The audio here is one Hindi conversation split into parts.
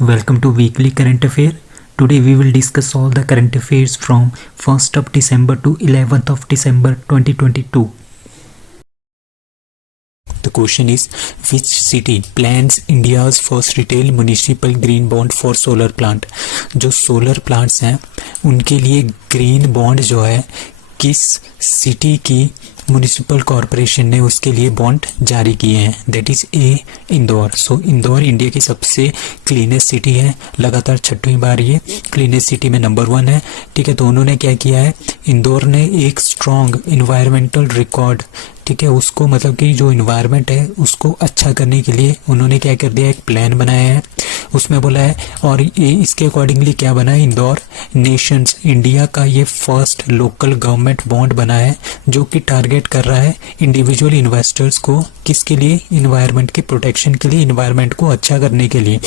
Welcome to Weekly Current Affair. Today we will discuss all the current affairs from 1st of December to 11th of December 2022. The question is, which city plans India's first retail municipal green bond for solar plant? जो सोलर प्लांट्स हैं उनके लिए ग्रीन बॉन्ड जो है किस सिटी की म्यूनिसिपल कॉरपोरेशन ने उसके लिए बॉन्ड जारी किए हैं? That is A Indore. So Indore India की सबसे क्लीनेस्ट सिटी है, लगातार छठवीं बार ये क्लीनेस्ट सिटी में नंबर 1 है. ठीक है, तो उन्होंने क्या किया है, इंदौर ने एक स्ट्रॉन्ग इन्वायरमेंटल रिकॉर्ड, ठीक है, उसको मतलब कि जो इन्वायरमेंट है उसको अच्छा करने के लिए उन्होंने क्या कर दिया, एक प्लान बनाया है. उसमें बोला है और ये इसके अकॉर्डिंगली क्या बना है, इंदौर नेशंस इंडिया का ये फर्स्ट लोकल गवर्नमेंट बॉन्ड बना है जो कि टारगेट कर रहा है इंडिविजुअल इन्वेस्टर्स को, किसके लिए, इन्वायरमेंट के प्रोटेक्शन के लिए, इन्वायरमेंट को अच्छा करने के लिए.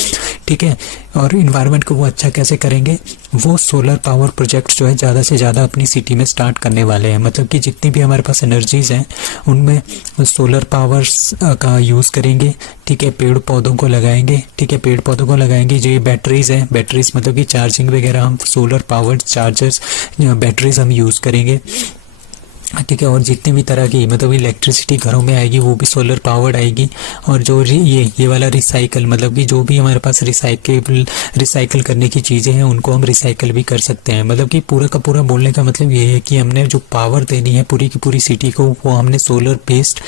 ठीक है, और इन्वायरमेंट को वो अच्छा कैसे करेंगे, वो सोलर पावर प्रोजेक्ट जो है ज़्यादा से ज़्यादा अपनी सिटी में स्टार्ट करने वाले हैं. मतलब कि जितनी भी हमारे पास एनर्जीज हैं उनमें सोलर पावर्स का यूज़ करेंगे. ठीक है, पेड़ पौधों को लगाएंगे. ठीक है, पेड़ पौधों को लगाएंगे. जो ये बैटरीज हैं, बैटरीज मतलब कि चार्जिंग वगैरह, हम सोलर पावर्ड चार्जर्स बैटरीज हम यूज़ करेंगे. ठीक है, और जितने भी तरह की मतलब इलेक्ट्रिसिटी घरों में आएगी वो भी सोलर पावर्ड आएगी. और जो ये वाला रिसाइकल, मतलब कि जो भी हमारे पास रिसाइकल करने की चीज़ें हैं उनको हम रिसाइकल भी कर सकते हैं. मतलब कि पूरा का पूरा बोलने का मतलब ये है कि हमने जो पावर देनी है पूरी की पूरी सिटी को, वो हमने सोलर बेस्ड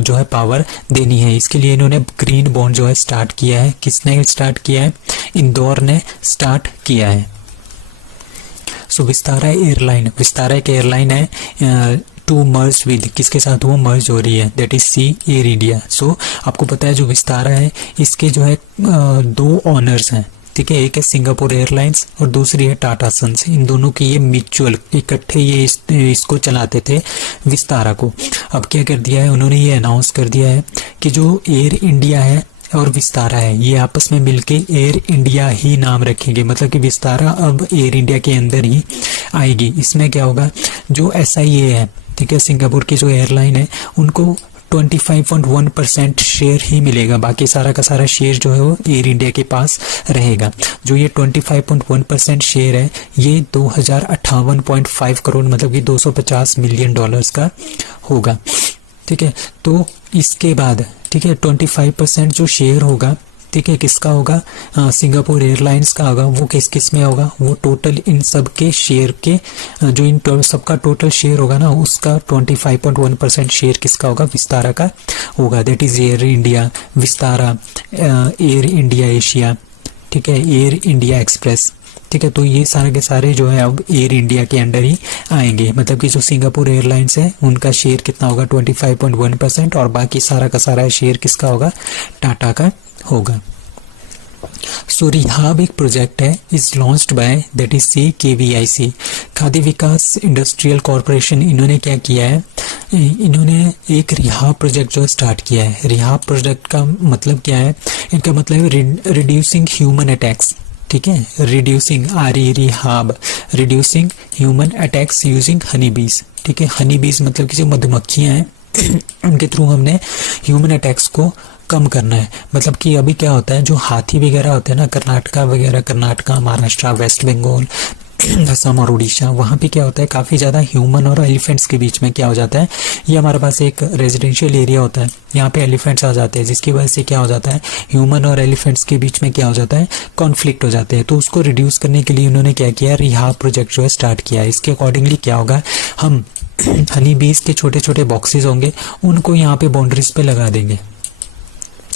जो है पावर देनी है. इसके लिए इन्होंने ग्रीन बॉन्ड जो है स्टार्ट किया है. किसने स्टार्ट किया है, इंदौर ने स्टार्ट किया है. सो विस्तारा एयरलाइन, विस्तारा एक एयरलाइन है टू मर्ज विद, किसके साथ वो मर्ज हो रही है, that is C Air India. So आपको पता है जो विस्तारा है इसके जो है 2 ऑनर्स हैं. ठीक है, एक है सिंगापुर एयरलाइंस और दूसरी है टाटा सन्स. इन दोनों की ये म्यूचुअल इकट्ठे ये इसको चलाते थे विस्तारा को. अब क्या कर दिया है उन्होंने, ये अनाउंस कर दिया है कि जो एयर इंडिया है और विस्तारा है ये आपस में मिलके एयर इंडिया ही नाम रखेंगे. मतलब कि विस्तारा अब एयर इंडिया के अंदर ही आएगी. इसमें क्या होगा, जो SIA है, ठीक है, सिंगापुर की जो एयरलाइन है, उनको 25.1% शेयर ही मिलेगा. बाकी सारा का सारा शेयर जो है वो एयर इंडिया के पास रहेगा. जो ये 25.1% शेयर है ये 2058.5 करोड़ मतलब कि $250 मिलियन का होगा. ठीक है, तो इसके बाद ठीक है 25% जो शेयर होगा, ठीक है, किसका होगा, सिंगापुर एयरलाइंस का होगा. वो किस किस में होगा, वो टोटल इन सब के शेयर के जो इन सबका टोटल शेयर होगा ना, उसका 25.1% शेयर किसका होगा, विस्तारा का होगा. That is air India, Vistara, air India Asia, ठीक है, एयर इंडिया एक्सप्रेस. ठीक है, तो ये सारे के सारे जो है अब एयर इंडिया के अंडर ही आएंगे. मतलब कि जो सिंगापुर एयरलाइंस है उनका शेयर कितना होगा, 25.1%, और बाकी सारा का सारा शेयर किसका होगा, टाटा का होगा. सो रिहाब एक प्रोजेक्ट है, is launched bye that is CKVIC, khadi Vikas industrial corporation. इन्होंने क्या किया है, इन्होंने एक रिहाब प्रोजेक्ट जो है स्टार्ट किया है. रिहाब प्रोजेक्ट का मतलब क्या है, इनका मतलब है रिड्यूसिंग ह्यूमन अटैक्स. ठीक है, reducing rehab reducing human attacks using Honey बीज. ठीक है, हनी बीज मतलब कि जो मधुमक्खियां हैं उनके थ्रू हमने ह्यूमन अटैक्स को कम करना है. मतलब कि अभी क्या होता है, जो हाथी वगैरह होते हैं ना, कर्नाटका वगैरह, कर्नाटका, महाराष्ट्र, वेस्ट बंगाल, असम और उड़ीसा, वहाँ पे क्या होता है, काफ़ी ज़्यादा ह्यूमन और एलिफेंट्स के बीच में क्या हो जाता है, ये हमारे पास एक रेजिडेंशियल एरिया होता है, यहाँ पे एलिफेंट्स आ जाते हैं, जिसकी वजह से क्या हो जाता है, ह्यूमन और एलिफेंट्स के बीच में क्या हो जाता है, कॉन्फ्लिक्ट हो जाते हैं. तो उसको रिड्यूस करने के लिए उन्होंने क्या किया, रिहाब प्रोजेक्ट जो है स्टार्ट किया है. इसके अकॉर्डिंगली क्या होगा, हम हनी बीज के छोटे छोटे बॉक्सेस होंगे उनको यहाँ पे बाउंड्रीज पे लगा देंगे.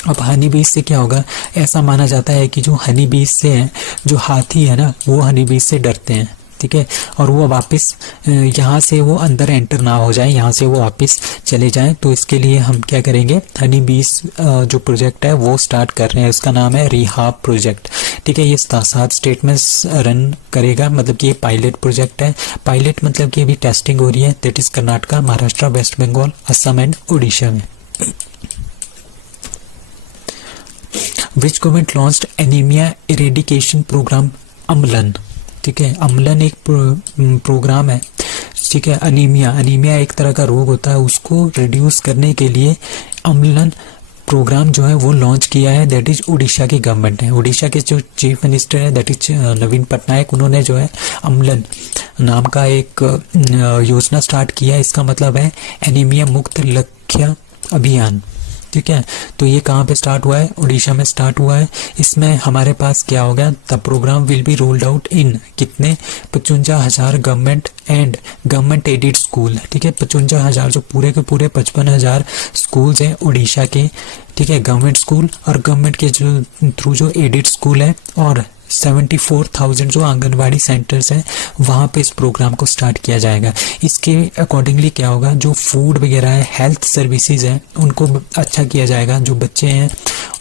अब हनी बीज से क्या होगा, ऐसा माना जाता है कि जो हनी बीज से है, जो हाथी है ना, वो हनी बीज से डरते हैं. ठीक है, और वो वापस यहाँ से वो अंदर एंटर ना हो जाए, यहाँ से वो वापस चले जाएं. तो इसके लिए हम क्या करेंगे, हनी बीज जो प्रोजेक्ट है वो स्टार्ट कर रहे हैं. उसका नाम है रिहाब प्रोजेक्ट. ठीक है, ये 7 स्टेट में रन करेगा. मतलब कि ये पायलट प्रोजेक्ट है. पायलट मतलब कि अभी टेस्टिंग हो रही है. That is Karnataka, Maharashtra, West Bengal, Assam and Orissa में. Which government launched anaemia eradication programme Amlan. ठीक है, अम्लन एक प्रोग्राम है. ठीक है, अनीमिया एक तरह का रोग होता है, उसको रिड्यूस करने के लिए अम्लन प्रोग्राम जो है वो लॉन्च किया है, दैट इज उड़ीसा की गवर्नमेंट है। उड़ीसा के जो चीफ मिनिस्टर है दैट इज नवीन पटनायक, उन्होंने जो है अम्लन नाम का एक योजना स्टार्ट किया। इसका मतलब है एनीमिया मुक्त लक्ष्य अभियान। ठीक है, तो ये कहाँ पे स्टार्ट हुआ है? उड़ीसा में स्टार्ट हुआ है। इसमें हमारे पास क्या हो गया? The programme will be rolled out in कितने 55,000 government and government aided school. ठीक है, 55,000 जो पूरे के पूरे 55,000 स्कूल्स हैं उड़ीसा के। ठीक है, गवर्नमेंट स्कूल और गवर्नमेंट के जो थ्रू जो एडेड स्कूल है, और 74,000 जो आंगनवाड़ी सेंटर्स हैं वहाँ पे इस प्रोग्राम को स्टार्ट किया जाएगा। इसके अकॉर्डिंगली क्या होगा, जो फूड वगैरह है, हेल्थ सर्विसेज है, उनको अच्छा किया जाएगा। जो बच्चे हैं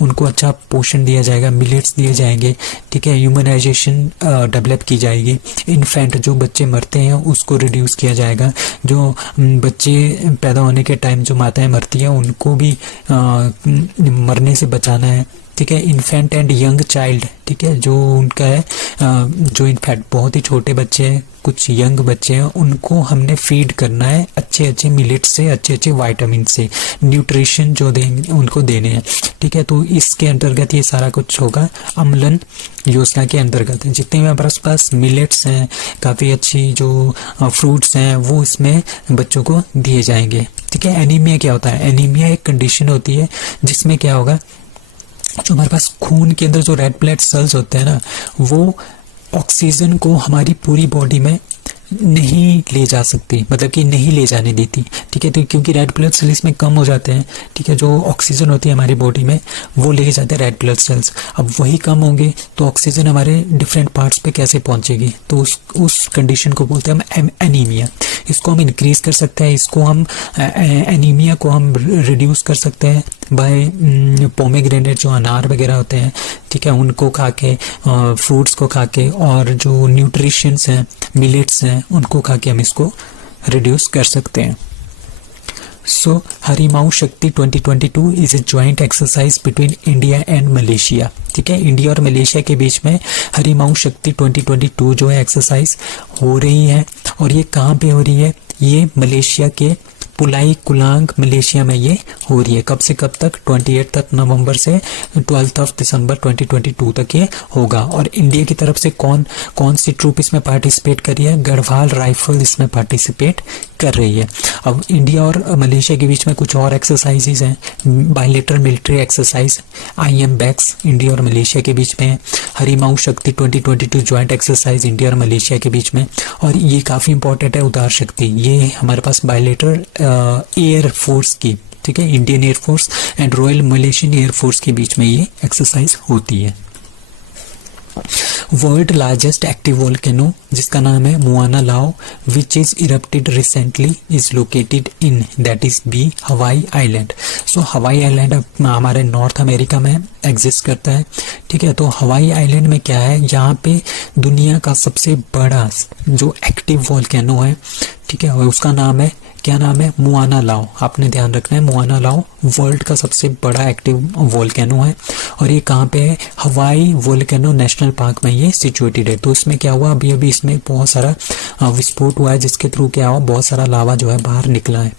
उनको अच्छा पोषण दिया जाएगा, मिलेट्स दिए जाएंगे। ठीक है, ह्यूमनाइजेशन डेवलप की जाएगी। इन्फेंट जो बच्चे मरते हैं उसको रिड्यूस किया जाएगा। जो बच्चे पैदा होने के टाइम जो माताएं मरती हैं उनको भी मरने से बचाना है। ठीक है, इन्फेंट एंड यंग चाइल्ड, ठीक है, जो उनका है जो इनफैक्ट बहुत ही छोटे बच्चे हैं, कुछ यंग बच्चे हैं, उनको हमने फीड करना है अच्छे अच्छे मिलेट से, अच्छे अच्छे वाइटामिन से, न्यूट्रिशन जो देंगे उनको देने हैं। ठीक है, तो इसके अंतर्गत ये सारा कुछ होगा अम्लन योजना के अंतर्गत। जितने भी हमारे पास मिलेट्स हैं, काफ़ी अच्छी जो फ्रूट्स हैं, वो इसमें बच्चों को दिए जाएंगे। ठीक है, एनीमिया क्या होता है? एनीमिया एक कंडीशन होती है जिसमें क्या होगा, जो हमारे पास खून के अंदर जो रेड ब्लड सेल्स होते हैं ना, वो ऑक्सीजन को हमारी पूरी बॉडी में नहीं ले जा सकती, मतलब कि नहीं ले जाने देती। ठीक है, तो क्योंकि रेड ब्लड सेल्स इसमें कम हो जाते हैं। ठीक है, जो ऑक्सीजन होती है हमारी बॉडी में वो ले जाते हैं रेड ब्लड सेल्स। अब वही कम होंगे तो ऑक्सीजन हमारे डिफरेंट पार्ट्स पे कैसे पहुंचेगी? तो उस कंडीशन को बोलते हैं हम एनीमिया। इसको हम इंक्रीज कर सकते हैं, इसको हम एनीमिया को हम रिड्यूस कर सकते हैं बाय पोमेग्रेनेट जो अनार वगैरह होते हैं, ठीक है, उनको खा के, फ्रूट्स को खा के, और जो न्यूट्रिशंस हैं, मिलेट्स हैं, उनको खा के हम इसको रिड्यूस कर सकते हैं। सो Harimau Shakti 2022 is a joint exercise between India and Malaysia. ठीक है, इंडिया और मलेशिया के बीच में हरिमाऊ शक्ति 2022 जो है एक्सरसाइज हो रही है। और ये कहाँ पे हो रही है? ये मलेशिया के पुलाई कुलांग मलेशिया में ये हो रही है। कब से कब तक? 28 नवंबर से 12 दिसंबर 2022 तक ये होगा। और इंडिया की तरफ से कौन कौन सी ट्रूप इसमें पार्टिसिपेट कर रही है? गढ़वाल राइफल इसमें पार्टिसिपेट कर रही है। अब इंडिया और मलेशिया के बीच में कुछ और एक्सरसाइजेज हैं, बायलेटरल मिलिट्री एक्सरसाइज IM बैक्स इंडिया और मलेशिया के बीच में है। Harimau Shakti 2022 joint exercise India और मलेशिया के बीच में। और ये काफ़ी इंपॉर्टेंट है, उदार शक्ति, ये हमारे पास बायलेटरल एयर फोर्स की, ठीक है, Indian air force and royal Malaysian air force के बीच में ये एक्सरसाइज होती है। वर्ल्ड लार्जेस्ट एक्टिव वोल्केनो जिसका नाम है Mauna Loa which is erupted recently is located in that is B Hawaii island. So Hawaii island हमारे नॉर्थ अमेरिका में एग्जिस्ट करता है। ठीक है, तो हवाई आइलैंड में क्या है, यहाँ पे दुनिया का सबसे बड़ा जो एक्टिव वोल्केनो है, ठीक है, उसका नाम है, क्या नाम है? मुआना लाओ। आपने ध्यान रखना है, मुआना लाओ वर्ल्ड का सबसे बड़ा एक्टिव वोल्केनो है। और ये कहाँ पे है? हवाई वोल्केनो नेशनल पार्क में ये सिचुएटेड है। तो इसमें क्या हुआ, अभी अभी इसमें बहुत सारा विस्फोट हुआ है, जिसके थ्रू क्या हुआ, बहुत सारा लावा जो है बाहर निकला है।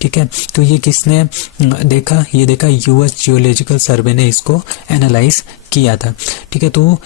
ठीक है, तो ये किसने देखा? ये देखा US जियोलॉजिकल सर्वे ने इसको एनालाइज किया था। ठीक है, तो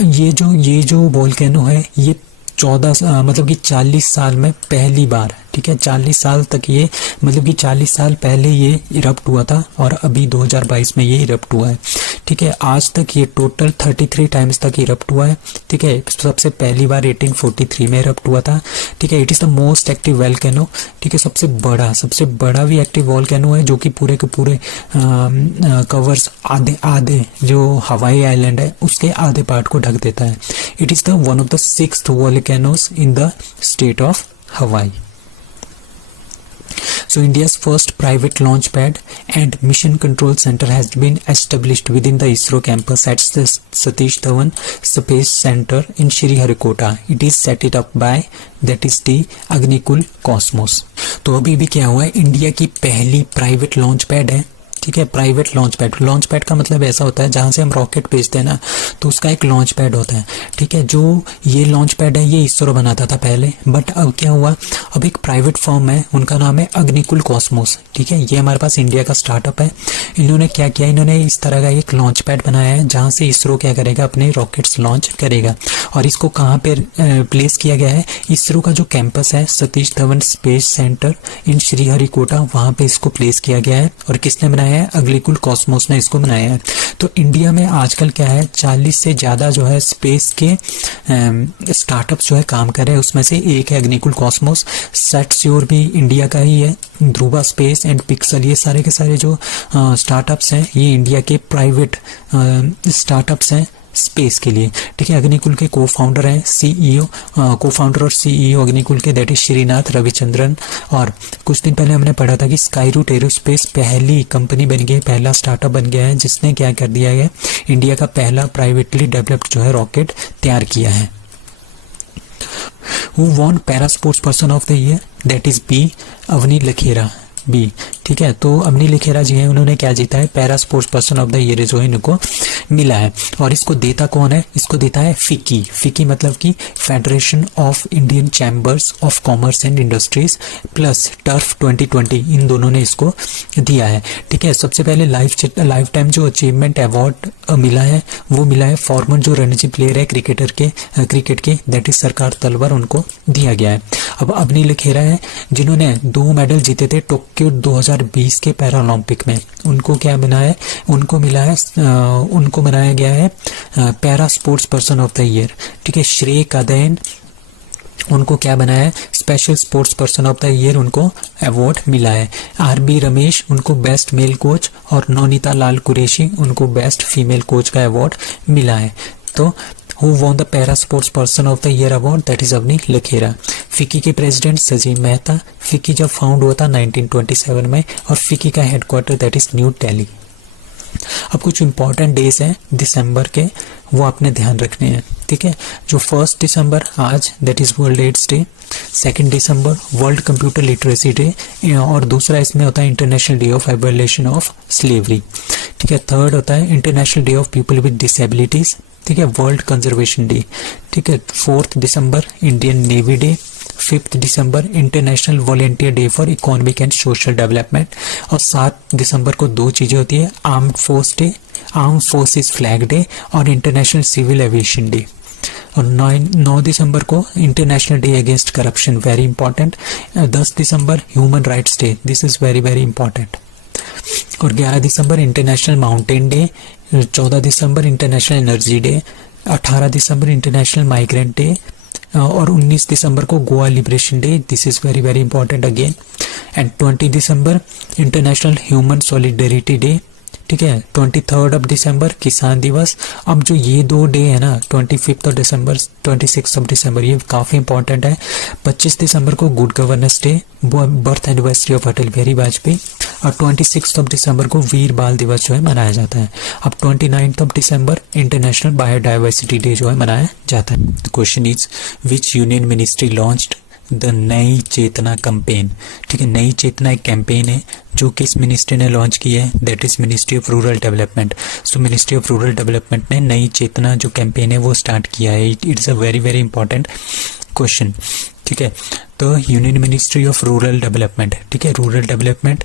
ये जो वोल्केनो है ये 40 साल में पहली बार, ठीक है, 40 साल तक ये, मतलब कि 40 साल पहले ये इरप्ट हुआ था और अभी 2022 में ये इरप्ट हुआ है। ठीक है, आज तक ये टोटल 33 टाइम्स तक इरप्ट हुआ है। ठीक है, सबसे पहली बार 1843 में इरप्ट हुआ था। ठीक है, it is the most active volcano. ठीक है, सबसे बड़ा भी एक्टिव वोल्केनो है, जो कि पूरे के पूरे कवर्स आधे जो हवाई आइलैंड है उसके आधे पार्ट को ढक देता है। It is the one of the 6th volcanoes in the state of हवाई। So India's first private launch pad and mission control center has been established within the ISRO campus at the Satish Dhawan Space Center in Sriharikota. It is set it up by that is the Agnikul Cosmos. तो अभी भी क्या हुआ है, इंडिया की पहली प्राइवेट लॉन्च पैड है ठीक है। Private launch pad, launch pad का मतलब ऐसा होता है जहां से हम रॉकेट भेजते हैं ना, तो उसका एक लॉन्च पैड होता है, ठीक है। जो ये लॉन्च पैड है ये इसरो बनाता था पहले, बट अब क्या हुआ, अब एक प्राइवेट फर्म है, उनका नाम है अग्निकुल कॉस्मोस, ठीक है। ये हमारे पास इंडिया का स्टार्टअप है। इन्होंने क्या किया, इन्होंने इस तरह का एक लॉन्च पैड बनाया है जहां से इसरो क्या करेगा, अपने रॉकेट्स लॉन्च करेगा। और इसको कहाँ पे प्लेस किया गया है, इसरो का जो कैंपस है सतीश धवन स्पेस सेंटर इन श्रीहरिकोटा, वहां पे इसको प्लेस किया गया है। और किसने बनाया है, अग्निकुल कॉस्मोस ने इसको बनाया है। तो इंडिया में आजकल क्या है, 40 से ज्यादा जो है स्पेस के स्टार्टअप्स जो है काम कर रहे हैं, उसमें से एक है अग्निकुल कॉस्मोस। सेटस्योर भी इंडिया का ही है, ध्रुवा स्पेस एंड पिक्सल, ये सारे के सारे जो स्टार्टअप्स हैं ये इंडिया के प्राइवेट स्टार्टअप्स हैं स्पेस के लिए, ठीक है। अग्निकुल के को फाउंडर हैं सीईओ, को फाउंडर और सीईओ अग्निकुल के दैट इज श्रीनाथ रविचंद्रन। और कुछ दिन पहले हमने पढ़ा था कि स्काईरूट एरोस्पेस पहली कंपनी बन गई, पहला स्टार्टअप बन गया है जिसने क्या कर दिया है, इंडिया का पहला प्राइवेटली डेवलप्ड जो है रॉकेट तैयार किया है। Who won para sports person of the year, that is B Avani Lekhara, B, ठीक है। तो अवनी लखेरा जी हैं, उन्होंने क्या जीता है, para sports person of the year जो है इनको मिला है। और इसको देता कौन है, इसको देता है फिकी, फिकी मतलब कि federation of Indian chambers of commerce and industries plus turf 2020, इन दोनों ने इसको दिया है, ठीक है। सबसे पहले लाइफ टाइम जो अचीवमेंट अवार्ड मिला है वो मिला है फॉर्मर जो रणजी प्लेयर है क्रिकेट के दैट इज सरकार तलवार, उनको दिया गया है। अब अवनी लखेरा है जिन्होंने 2 मेडल जीते थे टोक्यो 2020 के पैरालंपिक में, उनको क्या बना है, उनको मिला है, उनको बनाया गया है para sports person of the year, ठीक है। श्रेय कादैन, उनको क्या बनाया है, special sports person of the year, उनको अवार्ड मिला है। आरबी रमेश, उनको बेस्ट मेल कोच, और नौनीता लाल कुरैशी, उनको बेस्ट फीमेल कोच का अवार्ड मिला है। तो who won the para sports person of the year award, that is Avani Lekhara. FICCI के प्रेसिडेंट सजीव मेहता, फिकी जब फाउंड हुआ था 1927 में, और फिकी का headquarter that is new Delhi. अब कुछ इंपॉर्टेंट डेज हैं दिसंबर के, वो आपने ध्यान रखने हैं, ठीक है। जो 1 दिसंबर आज that is world AIDS day, 2 दिसंबर वर्ल्ड कंप्यूटर लिटरेसी डे, और दूसरा इसमें होता है international day of abolition of slavery, ठीक है। 3rd होता है international day of people with disabilities, ठीक है, वर्ल्ड कंजर्वेशन डे, ठीक है। 4 दिसंबर इंडियन नेवी डे, 5 दिसंबर international volunteer day for economic and social development, और 7 दिसंबर को 2 चीजें होती है, armed force day, arm forces flag day, और इंटरनेशनल सिविल एविएशन डे। और 9 दिसंबर को international day against corruption, very important. 10 December human rights day, this is very very important. और 11 दिसंबर इंटरनेशनल माउंटेन डे, 14 दिसंबर इंटरनेशनल एनर्जी डे, 18 दिसंबर इंटरनेशनल माइग्रेंट डे, और 19 दिसंबर को Goa liberation day, this is very very important again. And 20 December international human solidarity day, ठीक है। 23rd ऑफ दिसंबर किसान दिवस। अब जो ये 2 डे है ना, 25th of December, 26th of December, ये काफी इंपॉर्टेंट है। 25 दिसंबर को good governance day, birth anniversary of Atal Bihari Vajpayee, और 26 ऑफ दिसंबर को वीर बाल दिवस जो है मनाया जाता है। अब 29th of December international biodiversity day जो है मनाया जाता है। The question is which union ministry launched the नई चेतना कैंपेन, ठीक है। नई चेतना एक कैंपेन है जो किस मिनिस्ट्री ने लॉन्च की है, that is ministry of rural development. So ministry of rural development ने नई चेतना जो कैंपेन है वो स्टार्ट किया है। It is a very very important question, ठीक है। तो union ministry of rural development, ठीक है, rural development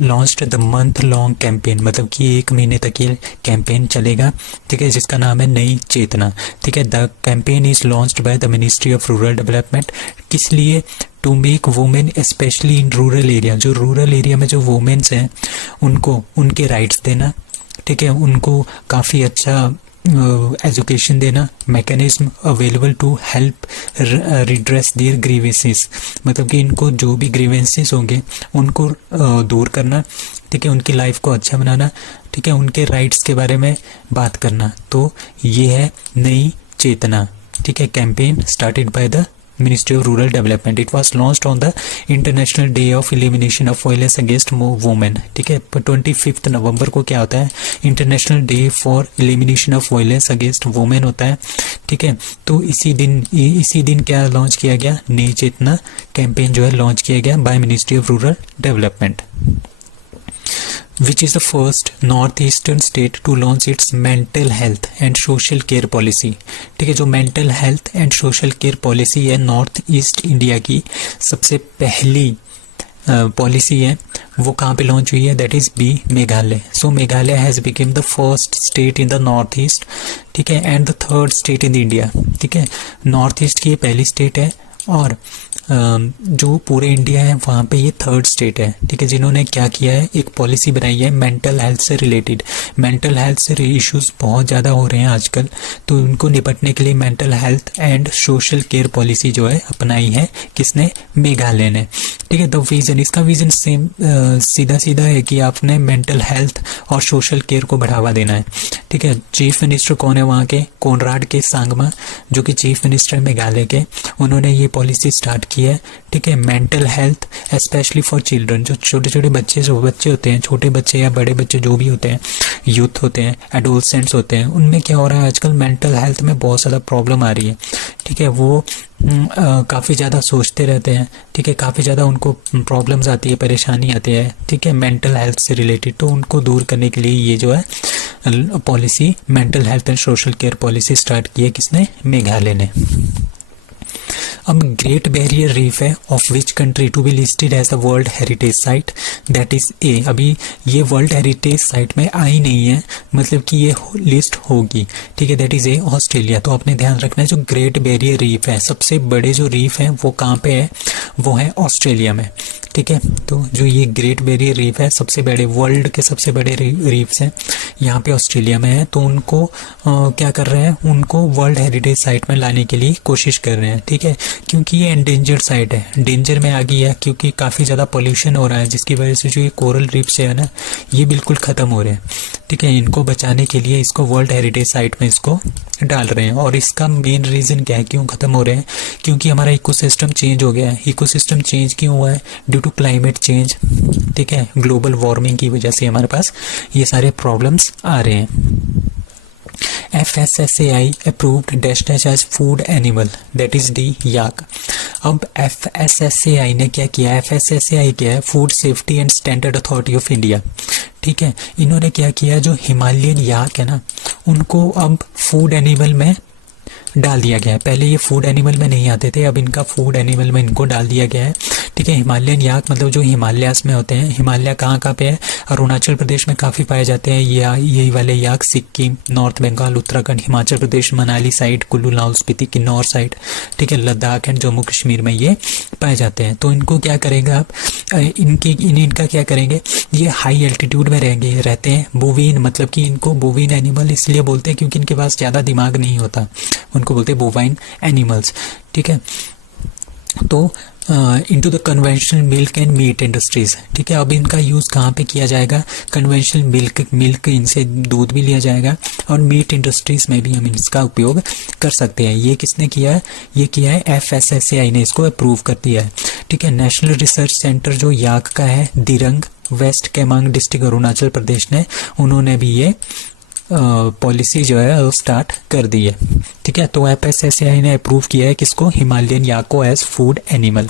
launched the month long campaign, मतलब कि 1 महीने तक ये कैंपेन चलेगा, ठीक है, जिसका नाम है नई चेतना, ठीक है। The campaign is launched by the ministry of rural development, किस लिए, to make women specially in rural area, जो रूरल एरिया में जो वुमेन्स हैं उनको उनके राइट्स देना, ठीक है, उनको काफ़ी अच्छा एजुकेशन देना, mechanism available to help redress their grievances, मतलब कि इनको जो भी ग्रीवेंसेस होंगे उनको दूर करना, ठीक है, उनकी लाइफ को अच्छा बनाना, ठीक है, उनके राइट्स के बारे में बात करना। तो ये है नई चेतना, ठीक है, campaign started by the Ministry of Rural Development. It was launched on the International Day of Elimination of Violence Against Women, ठीक है। पर 25 नवंबर को क्या होता है, international day for elimination of violence against women होता है, ठीक है। तो इसी दिन क्या लॉन्च किया गया, नई चेतना कैंपेन जो है लॉन्च किया गया by ministry of rural development. Which is the first north eastern state to launch its mental health and social care policy. ठीक है, जो mental health and social care policy है नॉर्थ ईस्ट इंडिया की सबसे पहली पॉलिसी है, वो कहाँ पे लॉन्च हुई है, that is B Meghalaya. So Meghalaya has become the first state in the north east, ठीक है, and the third state in India. ठीक है, नॉर्थ ईस्ट की ये पहली स्टेट है और जो पूरे इंडिया है वहाँ पे ये थर्ड स्टेट है। ठीक है, जिन्होंने क्या किया है, एक पॉलिसी बनाई है मेंटल हेल्थ से रिलेटेड। मेंटल हेल्थ से इश्यूज बहुत ज़्यादा हो रहे हैं आजकल, तो उनको निपटने के लिए mental health and social care policy जो है अपनाई है किसने, मेघालय ने। ठीक है, द विजन, इसका विजन सेम सीधा सीधा है कि आपने मेंटल हेल्थ और सोशल केयर को बढ़ावा देना है। ठीक है, चीफ मिनिस्टर कौन है वहाँ के, कोनराड के सांगमा, जो कि चीफ मिनिस्टर मेघालय के, उन्होंने ये पॉलिसी स्टार्ट की है। ठीक है, mental health specially for children, जो छोटे छोटे बच्चे होते हैं, छोटे बच्चे या बड़े बच्चे जो भी होते हैं, यूथ होते हैं, एडोलसेंट्स होते हैं, उनमें क्या हो रहा है आजकल मेंटल हेल्थ में बहुत ज़्यादा प्रॉब्लम आ रही है। ठीक है, वो काफ़ी ज़्यादा सोचते रहते हैं। ठीक है, काफ़ी ज़्यादा उनको प्रॉब्लम्स आती है, परेशानी आती है। ठीक है, मेंटल हेल्थ से रिलेटेड, तो उनको दूर करने के लिए ये जो है policy mental health and social care policy start की है किसने, मेघालय ने। अब ग्रेट बैरियर रीफ है of which country to be listed as a world heritage site, that is A. अभी ये वर्ल्ड हेरिटेज साइट में आई नहीं है, मतलब कि ये लिस्ट होगी। ठीक है, दैट इज ए, ऑस्ट्रेलिया। तो आपने ध्यान रखना है, जो ग्रेट बैरियर रीफ है, सबसे बड़े जो रीफ हैं वो कहाँ पे है, वो है ऑस्ट्रेलिया में। ठीक है, तो जो ये ग्रेट बैरियर रीफ है, सबसे बड़े वर्ल्ड के सबसे बड़े रीफ्स हैं, यहाँ पे ऑस्ट्रेलिया में है। तो उनको क्या कर रहे हैं, उनको वर्ल्ड हेरिटेज साइट में लाने के लिए कोशिश कर रहे हैं। ठीक है, क्योंकि ये एंडेंजर्ड साइट है, डेंजर में आ गई है, क्योंकि काफ़ी ज़्यादा पोल्यूशन हो रहा है, जिसकी वजह से जो ये कोरल रीफ्स है ना, ये बिल्कुल ख़त्म हो रहे हैं। ठीक है, इनको बचाने के लिए इसको वर्ल्ड हेरिटेज साइट में इसको डाल रहे हैं। और इसका मेन रीज़न क्या है, क्यों ख़त्म हो रहे हैं, क्योंकि हमारा इकोसिस्टम चेंज हो गया है। इकोसिस्टम चेंज क्यों हुआ है, ड्यू टू क्लाइमेट चेंज। ठीक है, ग्लोबल वार्मिंग की वजह से हमारे पास ये सारे प्रॉब्लम्स आ रहे हैं। FSSAI approved dash dash as food animal, that is D, yak। अब FSSAI ने क्या किया, FSSAI क्या है, food safety and standard authority of India. ठीक है, इन्होंने क्या किया, जो हिमालयन याक है ना, उनको अब फूड एनिमल में डाल दिया गया है। पहले ये फूड एनिमल में नहीं आते थे, अब इनका फूड एनिमल में इनको डाल दिया गया है। ठीक है, हिमालयन याक मतलब जो हिमालयास में होते हैं। हिमालय कहाँ कहाँ पे है, अरुणाचल प्रदेश में काफ़ी पाए जाते हैं यही वाले याक, Sikkim, north Bengal, Uttarakhand, Himachal Pradesh, Manali side, Kullu, Lahaul Spiti, Kinnaur side. ठीक है, लद्दाख एंड जम्मू कश्मीर में ये पाए जाते हैं। तो इनको क्या करेंगे आप, इनका क्या करेंगे, ये हाई एल्टीट्यूड में रहते हैं। बोवीन, मतलब कि इनको बोवीन एनिमल इसलिए बोलते हैं क्योंकि इनके पास ज़्यादा दिमाग नहीं होता, उनको बोलते हैं बोवाइन एनिमल्स। ठीक है, तो into the conventional milk and meat industries. ठीक है, अब इनका यूज़ कहाँ पे किया जाएगा, कन्वेंशनल मिल्क इनसे दूध भी लिया जाएगा, और मीट इंडस्ट्रीज में भी हम इसका उपयोग कर सकते हैं। ये किसने किया है, ये किया है FSSAI ने, इसको अप्रूव कर दिया है। ठीक है, नेशनल रिसर्च सेंटर जो याक का है, दिरंग, वेस्ट केमांग डिस्ट्रिक्ट, अरुणाचल प्रदेश ने, उन्होंने भी ये पॉलिसी जो है वो स्टार्ट कर दी है। ठीक है, तो FSSAI ने अप्रूव किया है किसको, हिमालयन याक को एज फूड एनिमल।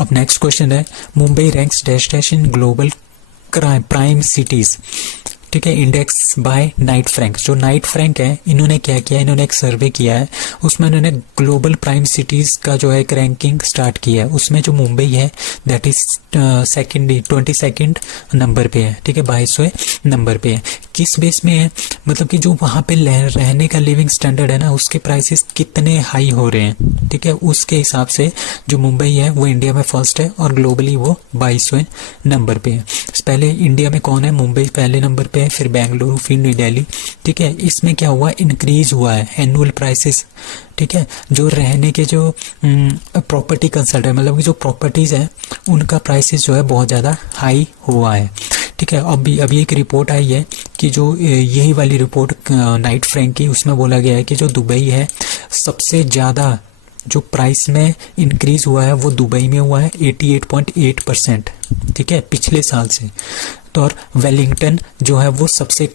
अब नेक्स्ट क्वेश्चन है, Mumbai ranks dash dash in global prime cities. ठीक है, इंडेक्स बाय नाइट फ्रैंक। जो नाइट फ्रैंक है, इन्होंने क्या किया, इन्होंने एक सर्वे किया है, उसमें इन्होंने ग्लोबल प्राइम सिटीज का जो है एक रैंकिंग स्टार्ट किया है। उसमें जो मुंबई है दैट इज 22nd नंबर पे है। ठीक है, 22वें नंबर पे है। किस बेस में है, मतलब कि जो वहाँ पे रहने का लिविंग स्टैंडर्ड है ना, उसके प्राइसेस कितने हाई हो रहे हैं। ठीक है, उसके हिसाब से जो मुंबई है वो इंडिया में फर्स्ट है और ग्लोबली वो 22वें नंबर पे है। पहले इंडिया में कौन है, मुंबई पहले नंबर पे है, फिर बेंगलुरु, फिर न्यू दिल्ली। ठीक है, इसमें क्या हुआ, इंक्रीज हुआ है एनुअल प्राइसेस। ठीक है, जो रहने के जो प्रॉपर्टी कंसल्टेंट, मतलब कि जो प्रॉपर्टीज़ हैं उनका प्राइसेस जो है बहुत ज़्यादा हाई हुआ है। ठीक है, अभी एक रिपोर्ट आई है कि जो यही वाली रिपोर्ट नाइट फ्रैंक की, उसमें बोला गया है कि जो दुबई है, सबसे ज़्यादा जो प्राइस में इंक्रीज हुआ है वो दुबई में हुआ है 88.8%। ठीक है, पिछले साल से। तो और वेलिंगटन जो है वो सबसे